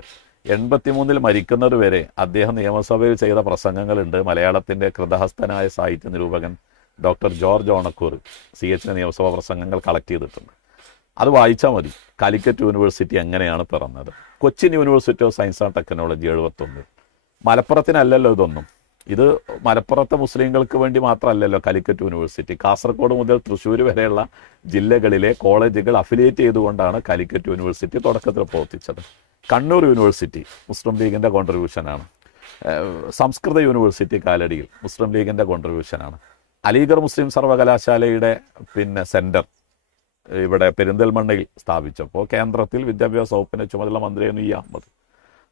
83 മരിക്കുന്നത് വരെ അദ്ദേഹം നിയമസഭയിൽ ചെയ്ത പ്രസംഗങ്ങളുണ്ട്. മലയാളത്തിൻ്റെ കൃതഹസ്തനായ സാഹിത്യ നിരൂപകൻ ഡോക്ടർ ജോർജ് ഓണക്കൂർ CH നിയമസഭാ പ്രസംഗങ്ങൾ കളക്ട് ചെയ്തിട്ടുണ്ട്. അത് വായിച്ചാൽ മതി കാലിക്കറ്റ് യൂണിവേഴ്സിറ്റി എങ്ങനെയാണ് പിറന്നത്. Cochin university of science and technology 71. മലപ്പുറത്തിനല്ലല്ലോ ഇതൊന്നും. ഇത് മലപ്പുറത്തെ മുസ്ലിങ്ങൾക്ക് വേണ്ടി മാത്രമല്ലല്ലോ കാലിക്കറ്റ് യൂണിവേഴ്സിറ്റി. കാസർഗോഡ് മുതൽ തൃശ്ശൂർ വരെയുള്ള ജില്ലകളിലെ കോളേജുകൾ അഫിലിയേറ്റ് ചെയ്തുകൊണ്ടാണ് കാലിക്കറ്റ് യൂണിവേഴ്സിറ്റി തുടക്കത്തിൽ പ്രവർത്തിച്ചത്. കണ്ണൂർ യൂണിവേഴ്സിറ്റി മുസ്ലിം ലീഗിൻ്റെ കോൺട്രിബ്യൂഷനാണ്. സംസ്കൃത യൂണിവേഴ്സിറ്റി കാലടിയിൽ മുസ്ലിം ലീഗിൻ്റെ കോൺട്രിബ്യൂഷനാണ്. അലിഗർ മുസ്ലിം സർവകലാശാലയുടെ സെൻറ്റർ ഇവിടെ പെരിന്തൽമണ്ണയിൽ സ്ഥാപിച്ചപ്പോൾ കേന്ദ്രത്തിൽ വിദ്യാഭ്യാസ വകുപ്പിന് ചുമതല മന്ത്രിയാണ് ഇ അഹമ്മദ്.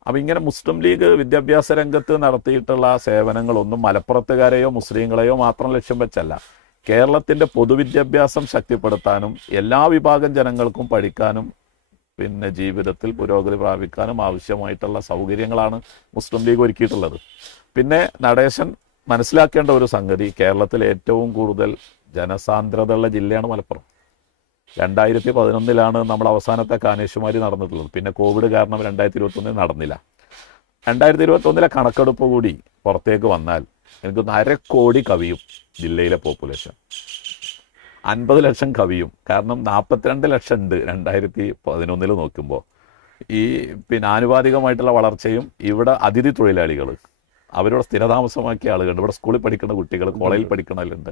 അപ്പം ഇങ്ങനെ മുസ്ലിം ലീഗ് വിദ്യാഭ്യാസ രംഗത്ത് നടത്തിയിട്ടുള്ള സേവനങ്ങളൊന്നും മലപ്പുറത്തുകാരെയോ മുസ്ലിങ്ങളെയോ മാത്രം ലക്ഷ്യം വെച്ചല്ല. കേരളത്തിൻ്റെ പൊതുവിദ്യാഭ്യാസം ശക്തിപ്പെടുത്താനും എല്ലാ വിഭാഗം ജനങ്ങൾക്കും പഠിക്കാനും ജീവിതത്തിൽ പുരോഗതി പ്രാപിക്കാനും ആവശ്യമായിട്ടുള്ള സൗകര്യങ്ങളാണ് മുസ്ലിം ലീഗ് ഒരുക്കിയിട്ടുള്ളത്. പിന്നെ നടേശൻ മനസ്സിലാക്കേണ്ട ഒരു സംഗതി, കേരളത്തിൽ ഏറ്റവും കൂടുതൽ ജനസാന്ദ്രതയുള്ള ജില്ലയാണ് മലപ്പുറം. 2011 നമ്മൾ അവസാനത്തെ കാനേഷുമാരി നടന്നിട്ടുള്ളത്. പിന്നെ കോവിഡ് കാരണം 2021 നടന്നില്ല. 2021 കണക്കെടുപ്പ് കൂടി പുറത്തേക്ക് വന്നാൽ എനിക്ക് 1.5 കോടി കവിയും ജില്ലയിലെ പോപ്പുലേഷൻ. 50 ലക്ഷം കവിയും. കാരണം 42 ലക്ഷം ഉണ്ട് 2011 നോക്കുമ്പോൾ. ഈ ആനുപാതികമായിട്ടുള്ള വളർച്ചയും ഇവിടെ അതിഥി തൊഴിലാളികൾ, അവരുടെ സ്ഥിരതാമസമാക്കിയ ആളുകളുണ്ട്, ഇവിടെ സ്കൂളിൽ പഠിക്കുന്ന കുട്ടികൾ, കോളേജിൽ പഠിക്കുന്നവരുണ്ട്.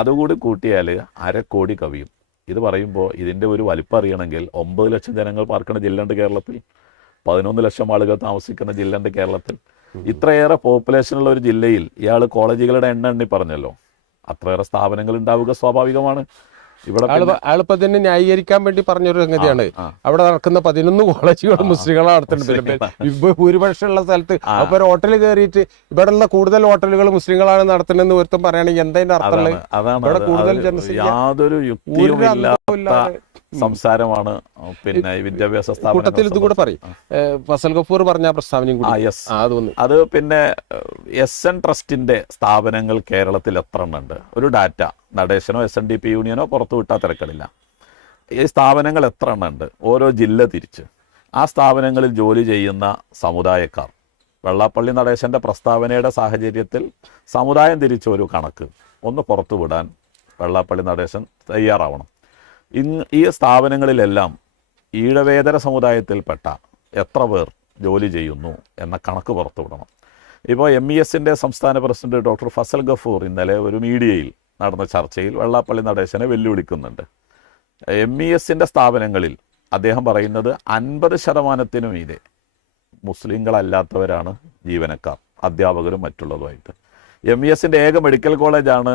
അതുകൂടി കൂട്ടിയാൽ 1.5 കോടി കവിയും. ഇത് പറയുമ്പോൾ ഇതിൻ്റെ ഒരു വലിപ്പം അറിയണമെങ്കിൽ 9 ലക്ഷം ജനങ്ങൾ പാർക്കുന്ന ജില്ലയുണ്ട് കേരളത്തിൽ, 11 ലക്ഷം ആളുകൾ താമസിക്കുന്ന ജില്ലയുണ്ട് കേരളത്തിൽ. ഇത്രയേറെ പോപ്പുലേഷനുള്ള ഒരു ജില്ലയിൽ ഇയാൾ കോളേജുകളുടെ എണ്ണി പറഞ്ഞല്ലോ, അത്രയേറെ സ്ഥാപനങ്ങൾ ഉണ്ടാവുക സ്വാഭാവികമാണ്. ഇവിടെ ആളിപ്പോ തന്നെ ന്യായീകരിക്കാൻ വേണ്ടി പറഞ്ഞൊരു സംഗതിയാണ്, അവിടെ നടക്കുന്ന 11 കോളേജുകൾ മുസ്ലിങ്ങളാണ് നടത്തുന്നത്. ഭൂരിപക്ഷമുള്ള സ്ഥലത്ത് അപ്പൊ ഒരു ഹോട്ടൽ കയറിയിട്ട് ഇവിടെയുള്ള കൂടുതൽ ഹോട്ടലുകൾ മുസ്ലിങ്ങളാണ് നടത്തുന്നതെന്ന് ഒരുത്തം പറയുകയാണെങ്കിൽ എന്താ അർത്ഥമുള്ളത്? ഇവിടെ കൂടുതൽ യാതൊരു യുക്തിയുമില്ലാത്ത സംസാരമാണ് വിദ്യാഭ്യാസ കൂട്ടത്തിൽ ഇത് കൂടെ പറയും. ഫസൽ ഗഫൂർ പറഞ്ഞ പ്രസ്താവനയും കൂടി അത് SN ട്രസ്റ്റിന്റെ സ്ഥാപനങ്ങൾ കേരളത്തിൽ എത്ര എണ്ണുണ്ട്? ഒരു ഡാറ്റ നടേശനോ SNDP യൂണിയനോ പുറത്തു വിട്ടാൽ തിരക്കടില്ല. ഈ സ്ഥാപനങ്ങൾ എത്ര എണ്ണുണ്ട് ഓരോ ജില്ല തിരിച്ച്. ആ സ്ഥാപനങ്ങളിൽ ജോലി ചെയ്യുന്ന സമുദായക്കാർ, വെള്ളാപ്പള്ളി നടേശന്റെ പ്രസ്താവനയുടെ സാഹചര്യത്തിൽ സമുദായം തിരിച്ച ഒരു കണക്ക് ഒന്ന് പുറത്തു വിടാൻ വെള്ളാപ്പള്ളി നടേശൻ തയ്യാറാവണം. ഈ സ്ഥാപനങ്ങളിലെല്ലാം ഈഴവേതര സമുദായത്തിൽപ്പെട്ട എത്ര പേർ ജോലി ചെയ്യുന്നു എന്ന കണക്ക് പുറത്തുവിടണം. ഇപ്പോൾ MESന്റെ സംസ്ഥാന പ്രസിഡന്റ് ഡോക്ടർ ഫസൽ ഗഫൂർ ഇന്നലെ ഒരു മീഡിയയിൽ നടന്ന ചർച്ചയിൽ വെള്ളാപ്പള്ളി നടേശനെ വെല്ലുവിളിക്കുന്നുണ്ട്. MESന്റെ സ്ഥാപനങ്ങളിൽ അദ്ദേഹം പറയുന്നത് 50% മീതെ മുസ്ലിങ്ങളല്ലാത്തവരാണ് ജീവനക്കാർ, അധ്യാപകരും മറ്റുള്ളതുമായിട്ട്. MESന്റെ ഏക മെഡിക്കൽ കോളേജാണ്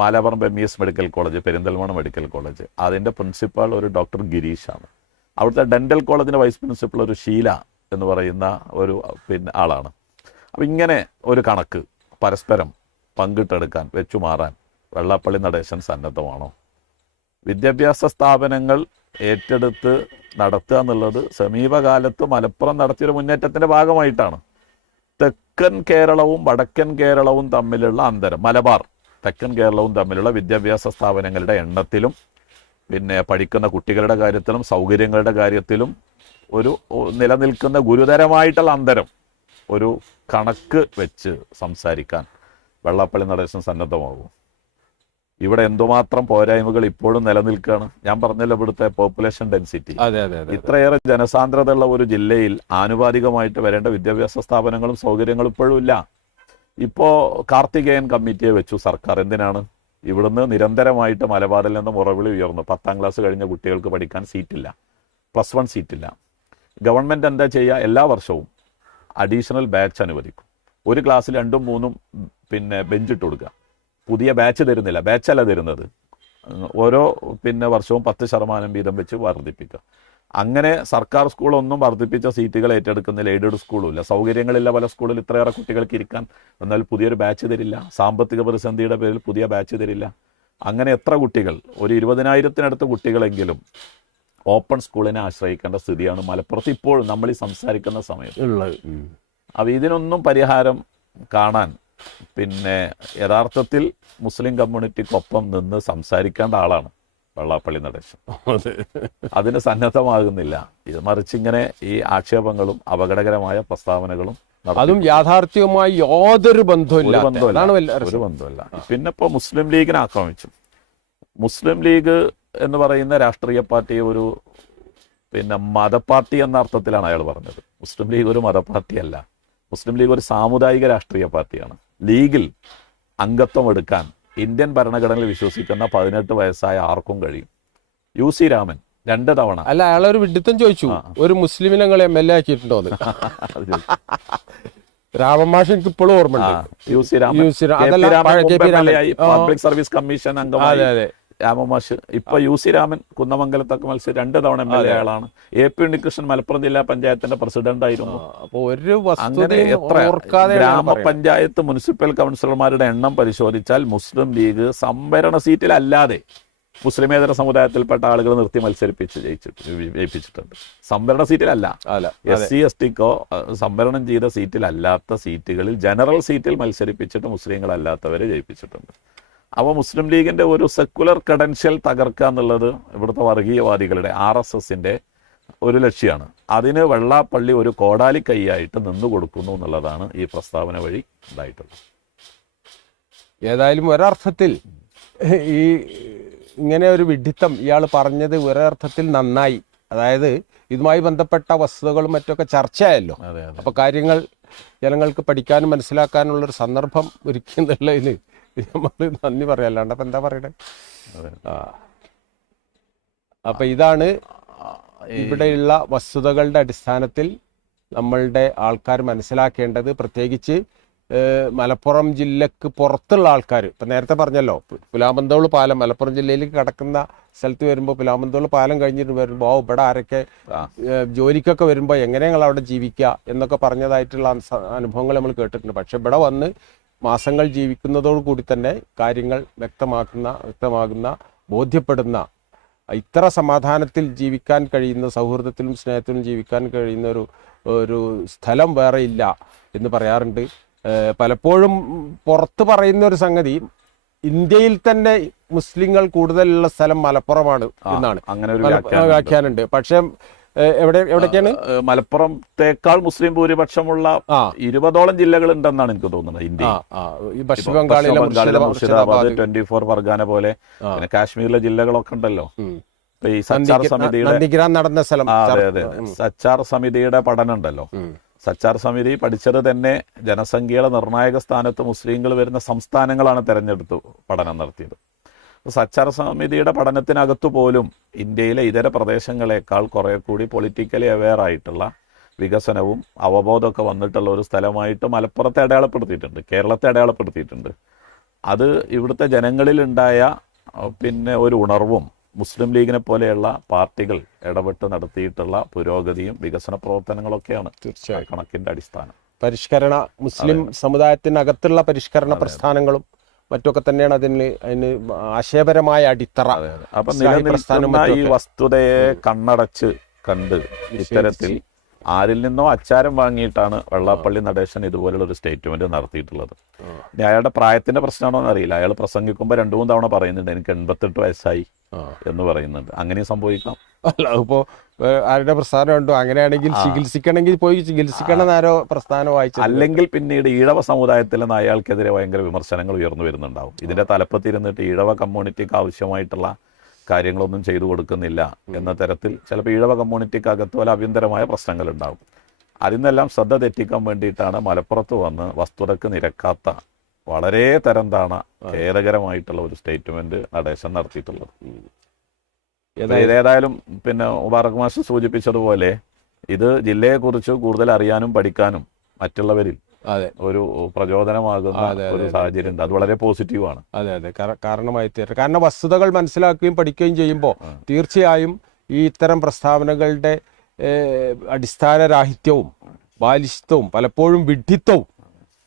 Malapparamba MES medical college, Perinthalmanna medical college. അതിൻ്റെ പ്രിൻസിപ്പാൾ ഒരു ഡോക്ടർ ഗിരീഷാണ്. അവിടുത്തെ ഡെൻ്റൽ കോളേജിൻ്റെ വൈസ് പ്രിൻസിപ്പൾ ഒരു ഷീല എന്ന് പറയുന്ന ഒരു ആളാണ്. അപ്പം ഇങ്ങനെ ഒരു കണക്ക് പരസ്പരം പങ്കിട്ടെടുക്കാൻ വെച്ചുമാറാൻ വെള്ളാപ്പള്ളി നടേശൻ സന്നദ്ധമാണോ? വിദ്യാഭ്യാസ സ്ഥാപനങ്ങൾ ഏറ്റെടുത്ത് നടത്തുക എന്നുള്ളത് സമീപകാലത്ത് മലപ്പുറം നടത്തിയൊരു മുന്നേറ്റത്തിൻ്റെ ഭാഗമായിട്ടാണ്. തെക്കൻ കേരളവും വടക്കൻ കേരളവും തമ്മിലുള്ള അന്തരം, മലബാർ തെക്കൻ കേരളവും തമ്മിലുള്ള വിദ്യാഭ്യാസ സ്ഥാപനങ്ങളുടെ എണ്ണത്തിലും പഠിക്കുന്ന കുട്ടികളുടെ കാര്യത്തിലും സൗകര്യങ്ങളുടെ കാര്യത്തിലും ഒരു നിലനിൽക്കുന്ന ഗുരുതരമായിട്ടുള്ള അന്തരം ഒരു കണക്ക് വെച്ച് സംസാരിക്കാൻ വെള്ളാപ്പള്ളി നടേശൻ സന്നദ്ധമാകും. ഇവിടെ എന്തുമാത്രം പോരായ്മകൾ ഇപ്പോഴും നിലനിൽക്കുകയാണ്. ഞാൻ പറഞ്ഞല്ലോ, ഇവിടുത്തെ പോപ്പുലേഷൻ ഡെൻസിറ്റി, ഇത്രയേറെ ജനസാന്ദ്രതയുള്ള ഒരു ജില്ലയിൽ ആനുപാതികമായിട്ട് വരേണ്ട വിദ്യാഭ്യാസ സ്ഥാപനങ്ങളും സൗകര്യങ്ങളും ഇപ്പോഴും ഇല്ല. ഇപ്പോൾ കാർത്തികേയൻ കമ്മിറ്റിയെ വെച്ചു സർക്കാർ. എന്തിനാണ്? ഇവിടുന്ന് നിരന്തരമായിട്ട് മലബാറിൽ നിന്ന് മുറവിളി ഉയർന്നു. 10ാം ക്ലാസ് കഴിഞ്ഞ കുട്ടികൾക്ക് പഠിക്കാൻ സീറ്റില്ല, +1 സീറ്റില്ല. ഗവൺമെൻറ് എന്താ ചെയ്യുക? എല്ലാ വർഷവും അഡീഷണൽ ബാച്ച് അനുവദിക്കും. ഒരു ക്ലാസ്സിൽ 2ഉം 3ഉം ബെഞ്ചിട്ട് കൊടുക്കുക. പുതിയ ബാച്ച് തരുന്നില്ല, ബാച്ചല്ല തരുന്നത്. ഓരോ വർഷവും 10% വീതം വെച്ച് വർദ്ധിപ്പിക്കുക. അങ്ങനെ സർക്കാർ സ്കൂളൊന്നും വർദ്ധിപ്പിച്ച സീറ്റുകൾ ഏറ്റെടുക്കുന്നില്ല, എയ്ഡഡ് സ്കൂളും ഇല്ല, സൗകര്യങ്ങളില്ല പല സ്കൂളിൽ ഇത്രയേറെ കുട്ടികൾക്ക് ഇരിക്കാൻ. എന്നാൽ പുതിയൊരു ബാച്ച് തരില്ല, സാമ്പത്തിക പ്രതിസന്ധിയുടെ പേരിൽ പുതിയ ബാച്ച് തരില്ല. അങ്ങനെ എത്ര കുട്ടികൾ, ഒരു 20,000-നടുത്ത് കുട്ടികളെങ്കിലും ഓപ്പൺ സ്കൂളിനെ ആശ്രയിക്കേണ്ട സ്ഥിതിയാണ് മലപ്പുറത്ത് ഇപ്പോഴും നമ്മൾ ഈ സംസാരിക്കുന്ന സമയത്ത് ഉള്ളത്. അപ്പോൾ ഇതിനൊന്നും പരിഹാരം കാണാൻ പിന്നെ യഥാർത്ഥത്തിൽ മുസ്ലിം കമ്മ്യൂണിറ്റിക്കൊപ്പം നിന്ന് സംസാരിക്കേണ്ട ആളാണ് വെള്ളാപ്പള്ളി നടേശൻ. അതിന് സന്നദ്ധമാകുന്നില്ല. ഇത് മറിച്ചിങ്ങനെ ഈ ആക്ഷേപങ്ങളും അപകടകരമായ പ്രസ്താവനകളും, അതും യാഥാർത്ഥ്യവുമായി യാതൊരു ബന്ധവുമില്ല. ഒരു ബന്ധമില്ല. പിന്നെ ഇപ്പോൾ മുസ്ലിം ലീഗിനെ ആക്രമിച്ചു. മുസ്ലിം ലീഗ് എന്ന് പറയുന്ന രാഷ്ട്രീയ പാർട്ടി ഒരു പിന്നെ മതപാർട്ടി എന്ന അർത്ഥത്തിലാണ് അയാൾ പറഞ്ഞത്. മുസ്ലിം ലീഗ് ഒരു മതപാർട്ടിയല്ല. മുസ്ലിം ലീഗ് ഒരു സാമുദായിക രാഷ്ട്രീയ പാർട്ടിയാണ്. ലീഗിൽ അംഗത്വം എടുക്കാൻ ഇന്ത്യൻ ഭരണഘടനയിൽ വിശ്വസിക്കുന്ന 18 വയസ്സായ ആർക്കും കഴിയും. UC രാമൻ 2 തവണ. അല്ല, അയാളൊരു വിഡിത്തം ചോദിച്ചു, ഒരു മുസ്ലിമിനെ നിങ്ങൾ MLA ആക്കിയിട്ടുണ്ടോ? രാമമാഷ് എനിക്ക് ഇപ്പോഴും ഓർമ്മയുണ്ട്. UC Raman public service commission അംഗമായി രാമമാഷ്. ഇപ്പൊ UC രാമൻ കുന്നമംഗലത്തൊക്കെ മത്സരം 2 തവണ MLA ആളാണ്. AP ഉണ്ണികൃഷ്ണൻ മലപ്പുറം ജില്ലാ പഞ്ചായത്തിന്റെ പ്രസിഡന്റ് ആയിരുന്നു. അങ്ങനെ എത്ര ഗ്രാമപഞ്ചായത്ത് മുനിസിപ്പൽ കൗൺസിലർമാരുടെ എണ്ണം പരിശോധിച്ചാൽ മുസ്ലിം ലീഗ് സംവരണ സീറ്റിലല്ലാതെ മുസ്ലിമേതര സമുദായത്തിൽപ്പെട്ട ആളുകൾ നിർത്തി ജയിപ്പിച്ചിട്ടുണ്ട്. സംവരണ സീറ്റിലല്ല, SC STക്കോ സംവരണം ചെയ്ത സീറ്റിലല്ലാത്ത സീറ്റുകളിൽ ജനറൽ സീറ്റിൽ മത്സരിപ്പിച്ചിട്ട് മുസ്ലിങ്ങളല്ലാത്തവരെ ജയിപ്പിച്ചിട്ടുണ്ട്. അപ്പോൾ മുസ്ലിം ലീഗിന്റെ ഒരു സെക്കുലർ ക്രെഡൻഷ്യൽ തകർക്കുക എന്നുള്ളത് ഇവിടുത്തെ വർഗീയവാദികളുടെ RSSന്റെ ഒരു ലക്ഷ്യമാണ്. അതിന് വെള്ളാപ്പള്ളി ഒരു കോടാലി കൈയായിട്ട് നിന്നു കൊടുക്കുന്നു എന്നുള്ളതാണ് ഈ പ്രസ്താവന വഴി ഉണ്ടായിട്ടുള്ളത്. ഏതായാലും ഒരർത്ഥത്തിൽ ഈ ഇങ്ങനെ ഒരു വിഡ്ഢിത്തം ഇയാൾ പറഞ്ഞത് ഒരർത്ഥത്തിൽ നന്നായി. അതായത് ഇതുമായി ബന്ധപ്പെട്ട വസ്തുതകളും മറ്റൊക്കെ ചർച്ചയായല്ലോ. അപ്പൊ കാര്യങ്ങൾ ജനങ്ങൾക്ക് പഠിക്കാനും മനസ്സിലാക്കാനുള്ളൊരു സന്ദർഭം ഒരുക്കുന്നുള്ളതിന് നമ്മൾ നന്ദി പറയാം. അല്ലാണ്ട് അപ്പൊ എന്താ പറയണേ? അപ്പൊ ഇതാണ് ഇവിടെയുള്ള വസ്തുതകളുടെ അടിസ്ഥാനത്തിൽ നമ്മളുടെ ആൾക്കാർ മനസ്സിലാക്കേണ്ടത്. പ്രത്യേകിച്ച് മലപ്പുറം ജില്ലക്ക് പുറത്തുള്ള ആൾക്കാർ, ഇപ്പം നേരത്തെ പറഞ്ഞല്ലോ, പുലാമന്തോൾ പാലം മലപ്പുറം ജില്ലയിലേക്ക് കടക്കുന്ന സ്ഥലത്ത് വരുമ്പോൾ പുലാമന്തോൾ പാലം കഴിഞ്ഞിട്ട് വരുമ്പോൾ ഇവിടെ ആരൊക്കെ ജോലിക്കൊക്കെ വരുമ്പോൾ എങ്ങനെ ഞങ്ങൾ അവിടെ ജീവിക്കുക എന്നൊക്കെ പറഞ്ഞതായിട്ടുള്ള അനുഭവങ്ങൾ നമ്മൾ കേട്ടിട്ടുണ്ട്. പക്ഷെ ഇവിടെ വന്ന് മാസങ്ങൾ ജീവിക്കുന്നതോടുകൂടി തന്നെ കാര്യങ്ങൾ വ്യക്തമാകുന്ന ബോധ്യപ്പെടുന്ന, ഇത്ര സമാധാനത്തിൽ ജീവിക്കാൻ കഴിയുന്ന, സൗഹൃദത്തിലും സ്നേഹത്തിലും ജീവിക്കാൻ കഴിയുന്ന ഒരു സ്ഥലം വേറെ ഇല്ല എന്ന് പറയാറുണ്ട്. പലപ്പോഴും പുറത്ത് പറയുന്ന ഒരു സംഗതി, ഇന്ത്യയിൽ തന്നെ മുസ്ലിങ്ങൾ കൂടുതലുള്ള സ്ഥലം മലപ്പുറമാണ് എന്നാണ് അങ്ങനെ ഒരു വ്യാഖ്യാനമുണ്ട്. പക്ഷെ എവിടേക്കാണ്? മലപ്പുറത്തേക്കാൾ മുസ്ലിം ഭൂരിപക്ഷമുള്ള 20ഓളം ജില്ലകൾ ഉണ്ടെന്നാണ് എനിക്ക് തോന്നുന്നത് ഇന്ത്യയിൽ. പശ്ചിമ ബംഗാളിലെ മുർഷിദാബാദ്, 24 പർഗാന പോലെ, പിന്നെ കാശ്മീരിലെ ജില്ലകളൊക്കെ ഉണ്ടല്ലോ. ഈ സച്ചാർ സമിതിയുടെ നടന്ന സ്ഥലം, സച്ചാർ സമിതിയുടെ പഠനം ഉണ്ടല്ലോ. സച്ചാർ സമിതി പഠിച്ചത് തന്നെ ജനസംഖ്യയുടെ നിർണായക സ്ഥാനത്ത് മുസ്ലിങ്ങൾ വരുന്ന സംസ്ഥാനങ്ങളാണ് തെരഞ്ഞെടുത്ത് പഠനം നടത്തിയത്. സച്ചാർ സമിതിയുടെ പഠനത്തിനകത്തു പോലും ഇന്ത്യയിലെ ഇതര പ്രദേശങ്ങളെക്കാൾ കുറെ കൂടി പൊളിറ്റിക്കലി അവെയർ ആയിട്ടുള്ള വികസനവും അവബോധമൊക്കെ വന്നിട്ടുള്ള ഒരു സ്ഥലമായിട്ട് മലപ്പുറത്തെ അടയാളപ്പെടുത്തിയിട്ടുണ്ട്, കേരളത്തെ അടയാളപ്പെടുത്തിയിട്ടുണ്ട്. അത് ഇവിടുത്തെ ജനങ്ങളിലുണ്ടായ പിന്നെ ഒരു ഉണർവും മുസ്ലിം ലീഗിനെ പോലെയുള്ള പാർട്ടികൾ ഇടപെട്ട് നടത്തിയിട്ടുള്ള പുരോഗതിയും വികസന പ്രവർത്തനങ്ങളൊക്കെയാണ് തീർച്ചയായും കണക്കിന്റെ അടിസ്ഥാനം. പരിഷ്കരണ മുസ്ലിം സമുദായത്തിനകത്തുള്ള പരിഷ്കരണ പ്രസ്ഥാനങ്ങളും മറ്റൊക്കെ തന്നെയാണ് അതിന് ആശയപരമായ അടിത്തറ. അപ്പൊ നിലനിൽക്കുന്ന ഈ വസ്തുതയെ കണ്ണടച്ച് കണ്ട് ഇത്തരത്തിൽ ആരിൽ നിന്നോ അച്ചാരം വാങ്ങിയിട്ടാണ് വെള്ളാപ്പള്ളി നടേശൻ ഇതുപോലുള്ള ഒരു സ്റ്റേറ്റ്മെന്റ് നടത്തിയിട്ടുള്ളത്. ഇനി അയാളുടെ പ്രായത്തിന്റെ പ്രശ്നമാണോ എന്നറിയില്ല. അയാൾ പ്രസംഗിക്കുമ്പോൾ 2-3 തവണ പറയുന്നുണ്ട് എനിക്ക് 88 വയസ്സായി എന്ന് പറയുന്നുണ്ട്. അങ്ങനെയും സംഭവിക്കാം. അല്ല, ഇപ്പോ ആരുടെ പ്രസ്ഥാനം ഉണ്ടോ? അങ്ങനെയാണെങ്കിൽ ചികിത്സിക്കണമെങ്കിൽ പോയി ചികിത്സിക്കണം ആരോ പ്രസ്ഥാനം വായിച്ചു. അല്ലെങ്കിൽ പിന്നീട് ഈഴവ സമുദായത്തിൽ നിന്ന് അയാൾക്കെതിരെ ഭയങ്കര വിമർശനങ്ങൾ ഉയർന്നു വരുന്നുണ്ടാവും. ഇതിന്റെ തലപ്പത്തിരുന്നിട്ട് ഈഴവ കമ്മ്യൂണിറ്റിക്ക് ആവശ്യമായിട്ടുള്ള കാര്യങ്ങളൊന്നും ചെയ്തു കൊടുക്കുന്നില്ല എന്ന തരത്തിൽ ചിലപ്പോൾ ഈഴവ കമ്മ്യൂണിറ്റിക്ക് അകത്ത് പോലെ ആഭ്യന്തരമായ പ്രശ്നങ്ങൾ ഉണ്ടാവും. അതിൽ നിന്നെല്ലാം ശ്രദ്ധ തെറ്റിക്കാൻ വേണ്ടിയിട്ടാണ് മലപ്പുറത്ത് വന്ന് വസ്തുതക്ക് നിരക്കാത്ത വളരെ തരം താണ ഖേദകരമായിട്ടുള്ള ഒരു സ്റ്റേറ്റ്മെന്റ് നടേശൻ നടത്തിയിട്ടുള്ളത്. ഏതായാലും പിന്നെ മുബാറക് മാഷ് സൂചിപ്പിച്ചതുപോലെ ഇത് ജില്ലയെക്കുറിച്ച് കൂടുതൽ അറിയാനും പഠിക്കാനും മറ്റുള്ളവരിൽ ഒരു പ്രചോദനമാകുന്ന ഒരു സാഹചര്യം ഉണ്ട്. അത് വളരെ പോസിറ്റീവാണ്. അതെ, കാരണമായി തീരും. കാരണം വസ്തുതകൾ മനസ്സിലാക്കുകയും പഠിക്കുകയും ചെയ്യുമ്പോൾ തീർച്ചയായും ഈ ഇത്തരം പ്രസ്താവനകളുടെ അടിസ്ഥാനരാഹിത്യവും ബാലിശത്വവും പലപ്പോഴും വിഡ്ഢിത്വവും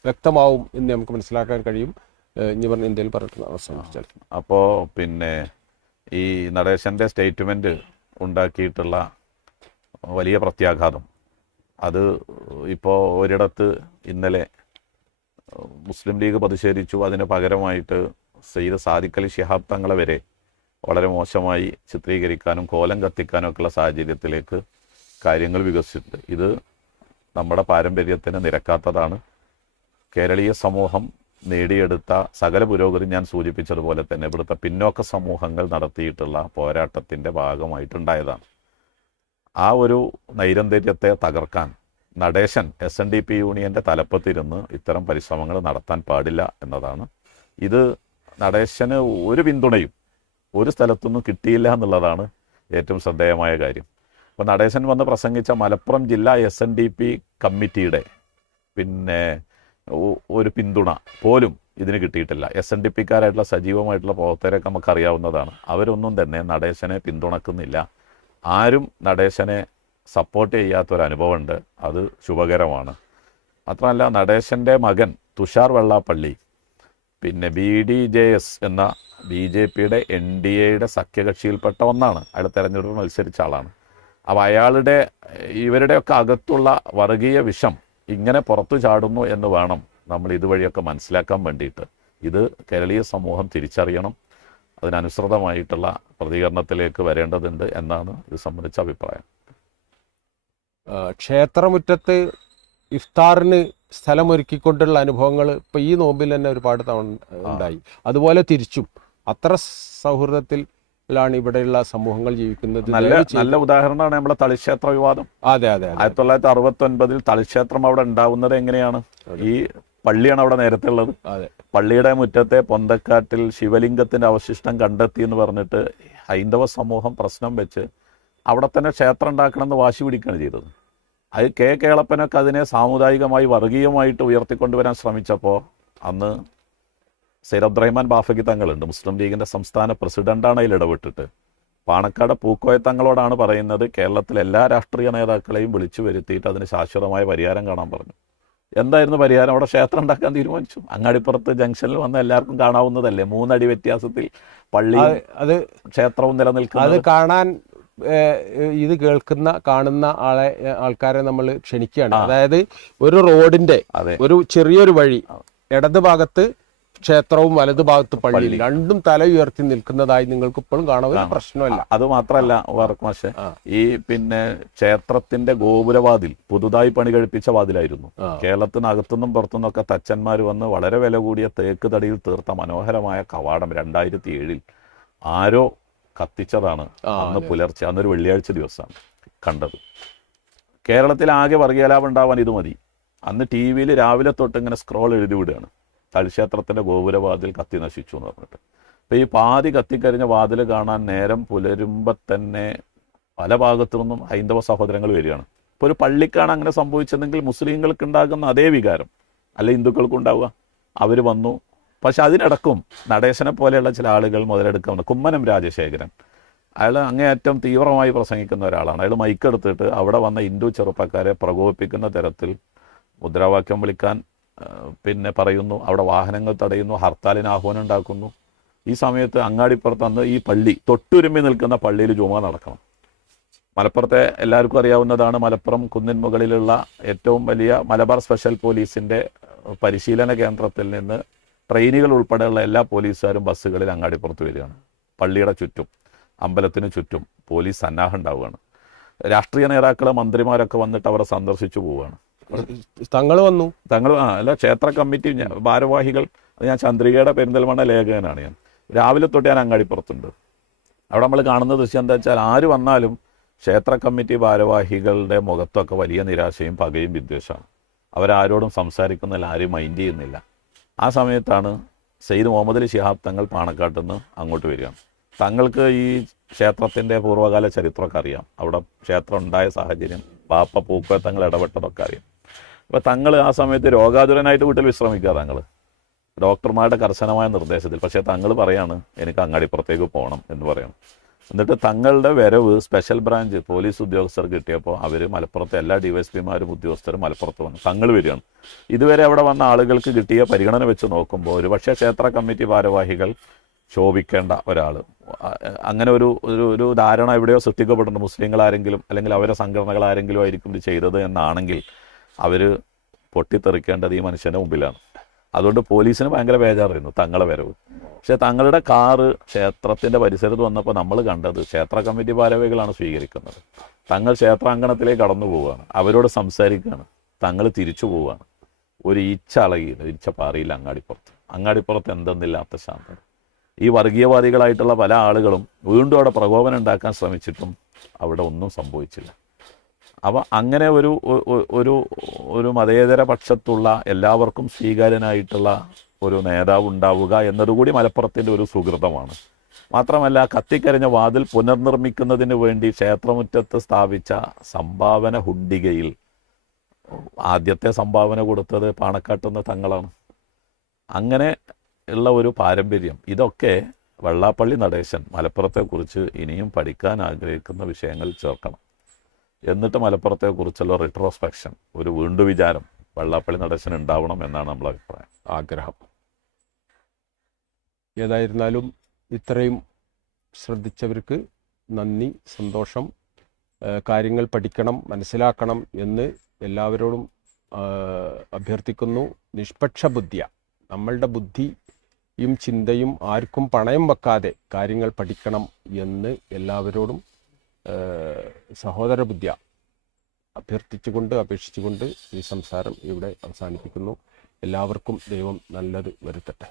വ്യക്തമാവും എന്ന് നമുക്ക് മനസ്സിലാക്കാൻ കഴിയും. ഇനി പറഞ്ഞ ഇന്ത്യയിൽ പറഞ്ഞിട്ടുള്ള അവസാനിച്ചാൽ അപ്പോൾ പിന്നെ ഈ നടേശൻ്റെ സ്റ്റേറ്റ്മെൻറ്റ് ഉണ്ടാക്കിയിട്ടുള്ള വലിയ പ്രത്യാഘാതം അത് ഇപ്പോൾ ഒരിടത്ത് ഇന്നലെ മുസ്ലിം ലീഗ് പ്രതിഷേധിച്ചു. അതിന് പകരമായിട്ട് സയ്യിദ് സാദിഖ് അലി ശിഹാബ് തങ്ങളെ വരെ വളരെ മോശമായി ചിത്രീകരിക്കാനും കോലം കത്തിക്കാനും ഒക്കെയുള്ള സാഹചര്യത്തിലേക്ക് കാര്യങ്ങൾ വികസിച്ചിട്ടുണ്ട്. ഇത് നമ്മുടെ പാരമ്പര്യത്തിന് നിരക്കാത്തതാണ്. കേരളീയ സമൂഹം നേടിയെടുത്ത സകല പുരോഗതി ഞാൻ സൂചിപ്പിച്ചതുപോലെ തന്നെ ഇവിടുത്തെ പിന്നോക്ക സമൂഹങ്ങൾ നടത്തിയിട്ടുള്ള പോരാട്ടത്തിൻ്റെ ഭാഗമായിട്ടുണ്ടായതാണ്. ആ ഒരു നൈരന്തര്യത്തെ തകർക്കാൻ നടേശൻ SNDP യൂണിയൻ്റെ തലപ്പത്തിരുന്ന് ഇത്തരം പരിശ്രമങ്ങൾ നടത്താൻ പാടില്ല എന്നതാണ്. ഇത് നടേശന് ഒരു പിന്തുണയും ഒരു സ്ഥലത്തുനിന്നും കിട്ടിയില്ല എന്നുള്ളതാണ് ഏറ്റവും ശ്രദ്ധേയമായ കാര്യം. അപ്പോൾ നടേശൻ വന്ന് പ്രസംഗിച്ച മലപ്പുറം ജില്ലാ SNDP കമ്മിറ്റിയുടെ പിന്നെ ഒരു പിന്തുണ പോലും ഇതിന് കിട്ടിയിട്ടില്ല. SNDPക്കാരായിട്ടുള്ള സജീവമായിട്ടുള്ള പ്രവർത്തകരൊക്കെ നമുക്കറിയാവുന്നതാണ്. അവരൊന്നും തന്നെ നടേശനെ പിന്തുണക്കുന്നില്ല. ആരും നടേശനെ സപ്പോർട്ട് ചെയ്യാത്തൊരനുഭവമുണ്ട്. അത് ശുഭകരമാണ്. മാത്രമല്ല നടേശൻ്റെ മകൻ തുഷാർ വെള്ളാപ്പള്ളി പിന്നെ BDJS എന്ന BJPയുടെ NDAയുടെ സഖ്യകക്ഷിയിൽപ്പെട്ട ഒന്നാണ്. അയാൾ തെരഞ്ഞെടുപ്പ് മത്സരിച്ച ആളാണ്. അപ്പോൾ അയാളുടെ ഇവരുടെയൊക്കെ അകത്തുള്ള വർഗീയ വിഷം ഇങ്ങനെ പുറത്തു ചാടുന്നു എന്ന് വേണം നമ്മൾ ഇതുവഴിയൊക്കെ മനസ്സിലാക്കാൻ വേണ്ടിയിട്ട്. ഇത് കേരളീയ സമൂഹം തിരിച്ചറിയണം. അതിനനുസൃതമായിട്ടുള്ള പ്രതികരണത്തിലേക്ക് വരേണ്ടതുണ്ട് എന്നാണ് ഇത് സംബന്ധിച്ച അഭിപ്രായം. ക്ഷേത്രമുറ്റത്ത് ഇഫ്താറിന് സ്ഥലമൊരുക്കിക്കൊണ്ടുള്ള അനുഭവങ്ങൾ ഇപ്പോൾ ഈ നോമ്പിൽ തന്നെ ഒരുപാട് തവണ ഉണ്ടായി. അതുപോലെ തിരിച്ചും അത്ര സൗഹൃദത്തിലാണ് ഇവിടെയുള്ള സമൂഹങ്ങൾ ജീവിക്കുന്നത്. നല്ല ഉദാഹരണമാണ് നമ്മളെ തളിക്ഷേത്ര വിവാദം. അതെ അതെ 1969 തളിക്ഷേത്രം അവിടെ ഉണ്ടാവുന്നത് എങ്ങനെയാണ്? ഈ പള്ളിയാണ് അവിടെ നേരത്തെ ഉള്ളത്. പള്ളിയുടെ മുറ്റത്തെ പൊന്തക്കാട്ടിൽ ശിവലിംഗത്തിന്റെ അവശിഷ്ടം കണ്ടെത്തി എന്ന് പറഞ്ഞിട്ട് ഹൈന്ദവ സമൂഹം പ്രശ്നം വെച്ച് അവിടെ തന്നെ ക്ഷേത്രം ഉണ്ടാക്കണമെന്ന് വാശി പിടിക്കുകയാണ് ചെയ്തത്. അത് കേളപ്പനൊക്കെ അതിനെ സാമുദായികമായി വർഗീയമായിട്ട് ഉയർത്തിക്കൊണ്ടുവരാൻ ശ്രമിച്ചപ്പോൾ അന്ന് സയ്യിദ് അബ്ദുറഹ്മാൻ ബാഫഖി തങ്ങളുണ്ട്, മുസ്ലിം ലീഗിന്റെ സംസ്ഥാന പ്രസിഡന്റാണ് അതിൽ ഇടപെട്ടിട്ട് പാണക്കാട് പൂക്കോയ തങ്ങളോടാണ് പറയുന്നത് കേരളത്തിലെ എല്ലാ രാഷ്ട്രീയ നേതാക്കളെയും വിളിച്ചു വരുത്തിയിട്ട് അതിന് ശാശ്വതമായ പരിഹാരം കാണാൻ പറഞ്ഞു. എന്തായിരുന്നു പരിഹാരം? അവിടെ ക്ഷേത്രം ഉണ്ടാക്കാൻ തീരുമാനിച്ചു. അങ്ങാടിപ്പുറത്ത് ജംഗ്ഷനിൽ വന്ന എല്ലാവർക്കും കാണാവുന്നതല്ലേ, 3 അടി വ്യത്യാസത്തിൽ പള്ളിയും അത് ക്ഷേത്രവും നിലനിൽക്കുന്നത്. അത് കാണാൻ ഇത് കാണുന്ന ആൾക്കാരെ നമ്മൾ ക്ഷണിക്കുകയാണ്. അതായത് ഒരു റോഡിന്റെ ഒരു ചെറിയൊരു വഴി, ഇടത് ഭാഗത്ത് ക്ഷേത്രവും വലതു ഭാഗത്ത് പള്ളിയിൽ രണ്ടും തല ഉയർത്തി നിൽക്കുന്നതായി നിങ്ങൾക്ക് ഇപ്പോഴും കാണാൻ പ്രശ്നമല്ല. അത് മാത്രമല്ല വർക്കമാഷെ, ഈ പിന്നെ ക്ഷേത്രത്തിന്റെ ഗോപുരവാതിൽ പുതുതായി പണി കഴിപ്പിച്ച വാതിലായിരുന്നു. കേരളത്തിനകത്തുനിന്നും പുറത്തുനിന്നൊക്കെ തച്ചന്മാർ വന്ന് വളരെ വില കൂടിയ തേക്ക് തടിയിൽ തീർത്ത മനോഹരമായ കവാടം 2007 ആരോ കത്തിച്ചതാണ്. അന്ന് പുലർച്ചെ, അന്നൊരു വെള്ളിയാഴ്ച ദിവസമാണ് കണ്ടത്. കേരളത്തിൽ ആകെ വർഗീയലാഭം ഉണ്ടാവാൻ ഇത് മതി. അന്ന് TV-യിൽ രാവിലെ തൊട്ട് ഇങ്ങനെ സ്ക്രോൾ എഴുതി വിടുകയാണ്, തളിക്ഷേത്രത്തിന്റെ ഗോപുരവാതിൽ കത്തി നശിച്ചു എന്ന് പറഞ്ഞിട്ട്. അപ്പോൾ ഈ പാതി കത്തിക്കരിഞ്ഞ വാതിൽ കാണാൻ നേരം പുലരുമ്പോൾ തന്നെ പല ഭാഗത്തു നിന്നും ഹൈന്ദവ സഹോദരങ്ങൾ വരികയാണ്. ഇപ്പോൾ ഒരു പള്ളിക്കാണ് അങ്ങനെ സംഭവിച്ചതെങ്കിൽ മുസ്ലിങ്ങൾക്ക് ഉണ്ടാകുന്ന അതേ വികാരം അല്ലെ ഹിന്ദുക്കൾക്കും ഉണ്ടാവുക. അവർ വന്നു. പക്ഷെ അതിനിടക്കും നടേശനെ പോലെയുള്ള ചില ആളുകൾ മുതലെടുക്കാവുന്ന കുമ്മനം രാജശേഖരൻ, അയാൾ അങ്ങേയറ്റം തീവ്രമായി പ്രസംഗിക്കുന്ന ഒരാളാണ്. അയാൾ മൈക്കെടുത്തിട്ട് അവിടെ വന്ന ഹിന്ദു ചെറുപ്പക്കാരെ പ്രകോപിപ്പിക്കുന്ന തരത്തിൽ മുദ്രാവാക്യം വിളിക്കാൻ പിന്നെ പറയുന്നു. അവിടെ വാഹനങ്ങൾ തടയുന്നു, ഹർത്താലിന് ആഹ്വാനം ഉണ്ടാക്കുന്നു. ഈ സമയത്ത് അങ്ങാടിപ്പുറത്ത് അന്ന് ഈ പള്ളി തൊട്ടുരുമ്പി നിൽക്കുന്ന പള്ളിയിൽ ജുമാ നടക്കണം. മലപ്പുറത്തെ എല്ലാവർക്കും അറിയാവുന്നതാണ്, മലപ്പുറം കുന്നിൻ മുകളിലുള്ള ഏറ്റവും വലിയ മലബാർ സ്പെഷ്യൽ പോലീസിൻ്റെ പരിശീലന കേന്ദ്രത്തിൽ നിന്ന് ട്രെയിനുകൾ ഉൾപ്പെടെയുള്ള എല്ലാ പോലീസുകാരും ബസ്സുകളിൽ അങ്ങാടിപ്പുറത്ത് വരികയാണ്. പള്ളിയുടെ ചുറ്റും അമ്പലത്തിന് ചുറ്റും പോലീസ് സന്നാഹം ഉണ്ടാവുകയാണ്. രാഷ്ട്രീയ നേതാക്കൾ മന്ത്രിമാരൊക്കെ വന്നിട്ട് അവരെ സന്ദർശിച്ചു പോവുകയാണ്. തങ്ങൾ അല്ല, ക്ഷേത്ര കമ്മിറ്റി ഭാരവാഹികൾ. ഞാൻ ചന്ദ്രികയുടെ പെരിന്തൽമണ്ണ ലേഖകനാണ്. ഞാൻ രാവിലെ തൊട്ട് ഞാൻ അങ്ങാടിപ്പുറത്തുണ്ട്. അവിടെ നമ്മൾ കാണുന്ന ദൃശ്യം എന്താ വെച്ചാൽ, ആര് വന്നാലും ക്ഷേത്ര കമ്മിറ്റി ഭാരവാഹികളുടെ മുഖത്തൊക്കെ വലിയ നിരാശയും പകയും വിദ്വേഷമാണ്. അവരാരോടും സംസാരിക്കുന്നില്ല, ആരും മൈൻഡ് ചെയ്യുന്നില്ല. ആ സമയത്താണ് സയ്യിദ് മുഹമ്മദ് അലി ശിഹാബ് തങ്ങൾ പാണക്കാട്ടിൽ നിന്ന് അങ്ങോട്ട് വരികയാണ്. തങ്ങൾക്ക് ഈ ക്ഷേത്രത്തിൻ്റെ പൂർവ്വകാല ചരിത്രമൊക്കെ അറിയാം. അവിടെ ക്ഷേത്രം ഉണ്ടായ സാഹചര്യം, പാപ്പ പൂക്കോയ തങ്ങൾ ഇടപെട്ടതൊക്കെ അറിയാം. അപ്പോൾ തങ്ങൾ ആ സമയത്ത് രോഗാതുരനായിട്ട് വീട്ടിൽ വിശ്രമിക്കുക. തങ്ങൾ ഡോക്ടർമാരുടെ കർശനമായ നിർദ്ദേശത്തിൽ. പക്ഷേ തങ്ങൾ പറയാണ് എനിക്ക് അങ്ങാടിപ്പുറത്തേക്ക് പോകണം എന്ന് പറയണം. എന്നിട്ട് തങ്ങളുടെ വരവ് സ്പെഷ്യൽ ബ്രാഞ്ച് പോലീസ് ഉദ്യോഗസ്ഥർ കിട്ടിയപ്പോൾ അവർ മലപ്പുറത്തെ എല്ലാ ഡിവൈഎസ്പിമാരും ഉദ്യോഗസ്ഥരും മലപ്പുറത്ത് വന്നു. തങ്ങൾ വരികയാണ്. ഇതുവരെ അവിടെ വന്ന ആളുകൾക്ക് കിട്ടിയ പരിഗണന വെച്ച് നോക്കുമ്പോൾ ഒരുപക്ഷെ ക്ഷേത്ര കമ്മിറ്റി ഭാരവാഹികൾ ശോഭിക്കേണ്ട ഒരാൾ, അങ്ങനെ ഒരു ഒരു ധാരണ എവിടെയോ സൃഷ്ടിക്കപ്പെടുന്നു. മുസ്ലിങ്ങൾ ആരെങ്കിലും അല്ലെങ്കിൽ അവരെ സംഘടനകൾ ആരെങ്കിലും ആയിരിക്കും ഇത് ചെയ്തത് എന്നാണെങ്കിൽ അവർ പൊട്ടിത്തെറിക്കേണ്ടത് ഈ മനുഷ്യൻ്റെ മുമ്പിലാണ്. അതുകൊണ്ട് പോലീസിന് ഭയങ്കര ബേജാറായിരുന്നു തങ്ങളെ വരവ്. പക്ഷെ തങ്ങളുടെ കാറ് ക്ഷേത്രത്തിൻ്റെ പരിസരത്ത് വന്നപ്പോൾ നമ്മൾ കണ്ടത് ക്ഷേത്ര കമ്മിറ്റി ഭാരവാഹികളാണ് സ്വീകരിക്കുന്നത്. തങ്ങൾ ക്ഷേത്രാങ്കണത്തിലേക്ക് കടന്നു പോവുകയാണ്, അവരോട് സംസാരിക്കുകയാണ്, തങ്ങൾ തിരിച്ചു പോവുകയാണ്. ഒരു ഈച്ച അളകിയില്ല, ഈച്ച പാറിയില്ല അങ്ങാടിപ്പുറത്ത് എന്തെന്നില്ലാത്ത ശാന്തത. ഈ വർഗീയവാദികളായിട്ടുള്ള പല ആളുകളും വീണ്ടും അവിടെ പ്രകോപനം ഉണ്ടാക്കാൻ ശ്രമിച്ചിട്ടും അവിടെ ഒന്നും സംഭവിച്ചില്ല. അപ്പോൾ അങ്ങനെ ഒരു ഒരു ഒരു മതേതര പക്ഷത്തുള്ള എല്ലാവർക്കും സ്വീകാര്യനായിട്ടുള്ള ഒരു നേതാവ് ഉണ്ടാവുക എന്നതുകൂടി മലപ്പുറത്തിൻ്റെ ഒരു സുഹൃതമാണ്. മാത്രമല്ല, കത്തിക്കരിഞ്ഞ വാതിൽ പുനർനിർമ്മിക്കുന്നതിന് വേണ്ടി ക്ഷേത്രമുറ്റത്ത് സ്ഥാപിച്ച സംഭാവന ഹുണ്ടികയിൽ ആദ്യത്തെ സംഭാവന കൊടുത്തത് പാണക്കാട്ടുന്ന തങ്ങളാണ്. അങ്ങനെ ഉള്ള ഒരു പാരമ്പര്യം, ഇതൊക്കെ വെള്ളാപ്പള്ളി നടേശൻ മലപ്പുറത്തെക്കുറിച്ച് ഇനിയും പഠിക്കാൻ ആഗ്രഹിക്കുന്ന വിഷയങ്ങൾ ചേർക്കണം. എന്നിട്ട് മലപ്പുറത്തെക്കുറിച്ചുള്ള റിട്രോസ്പെക്ഷൻ, ഒരു വീണ്ടു വിചാരം വെള്ളാപ്പള്ളി നടേശൻ ഉണ്ടാവണം എന്നാണ് നമ്മളെ അഭിപ്രായം, ആഗ്രഹം. ഏതായിരുന്നാലും ഇത്രയും ശ്രദ്ധിച്ചവർക്ക് നന്ദി, സന്തോഷം. കാര്യങ്ങൾ പഠിക്കണം, മനസ്സിലാക്കണം എന്ന് എല്ലാവരോടും അഭ്യർത്ഥിക്കുന്നു. നിഷ്പക്ഷ ബുദ്ധിയ, നമ്മളുടെ ബുദ്ധിയും ചിന്തയും ആർക്കും പണയം വെക്കാതെ കാര്യങ്ങൾ പഠിക്കണം എന്ന് എല്ലാവരോടും സഹോദര ബുദ്ധിയ അഭ്യർത്ഥിച്ചുകൊണ്ട് അപേക്ഷിച്ചുകൊണ്ട് ഈ സംസാരം ഇവിടെ അവസാനിപ്പിക്കുന്നു. എല്ലാവർക്കും ദൈവം നല്ലത് വരുത്തട്ടെ.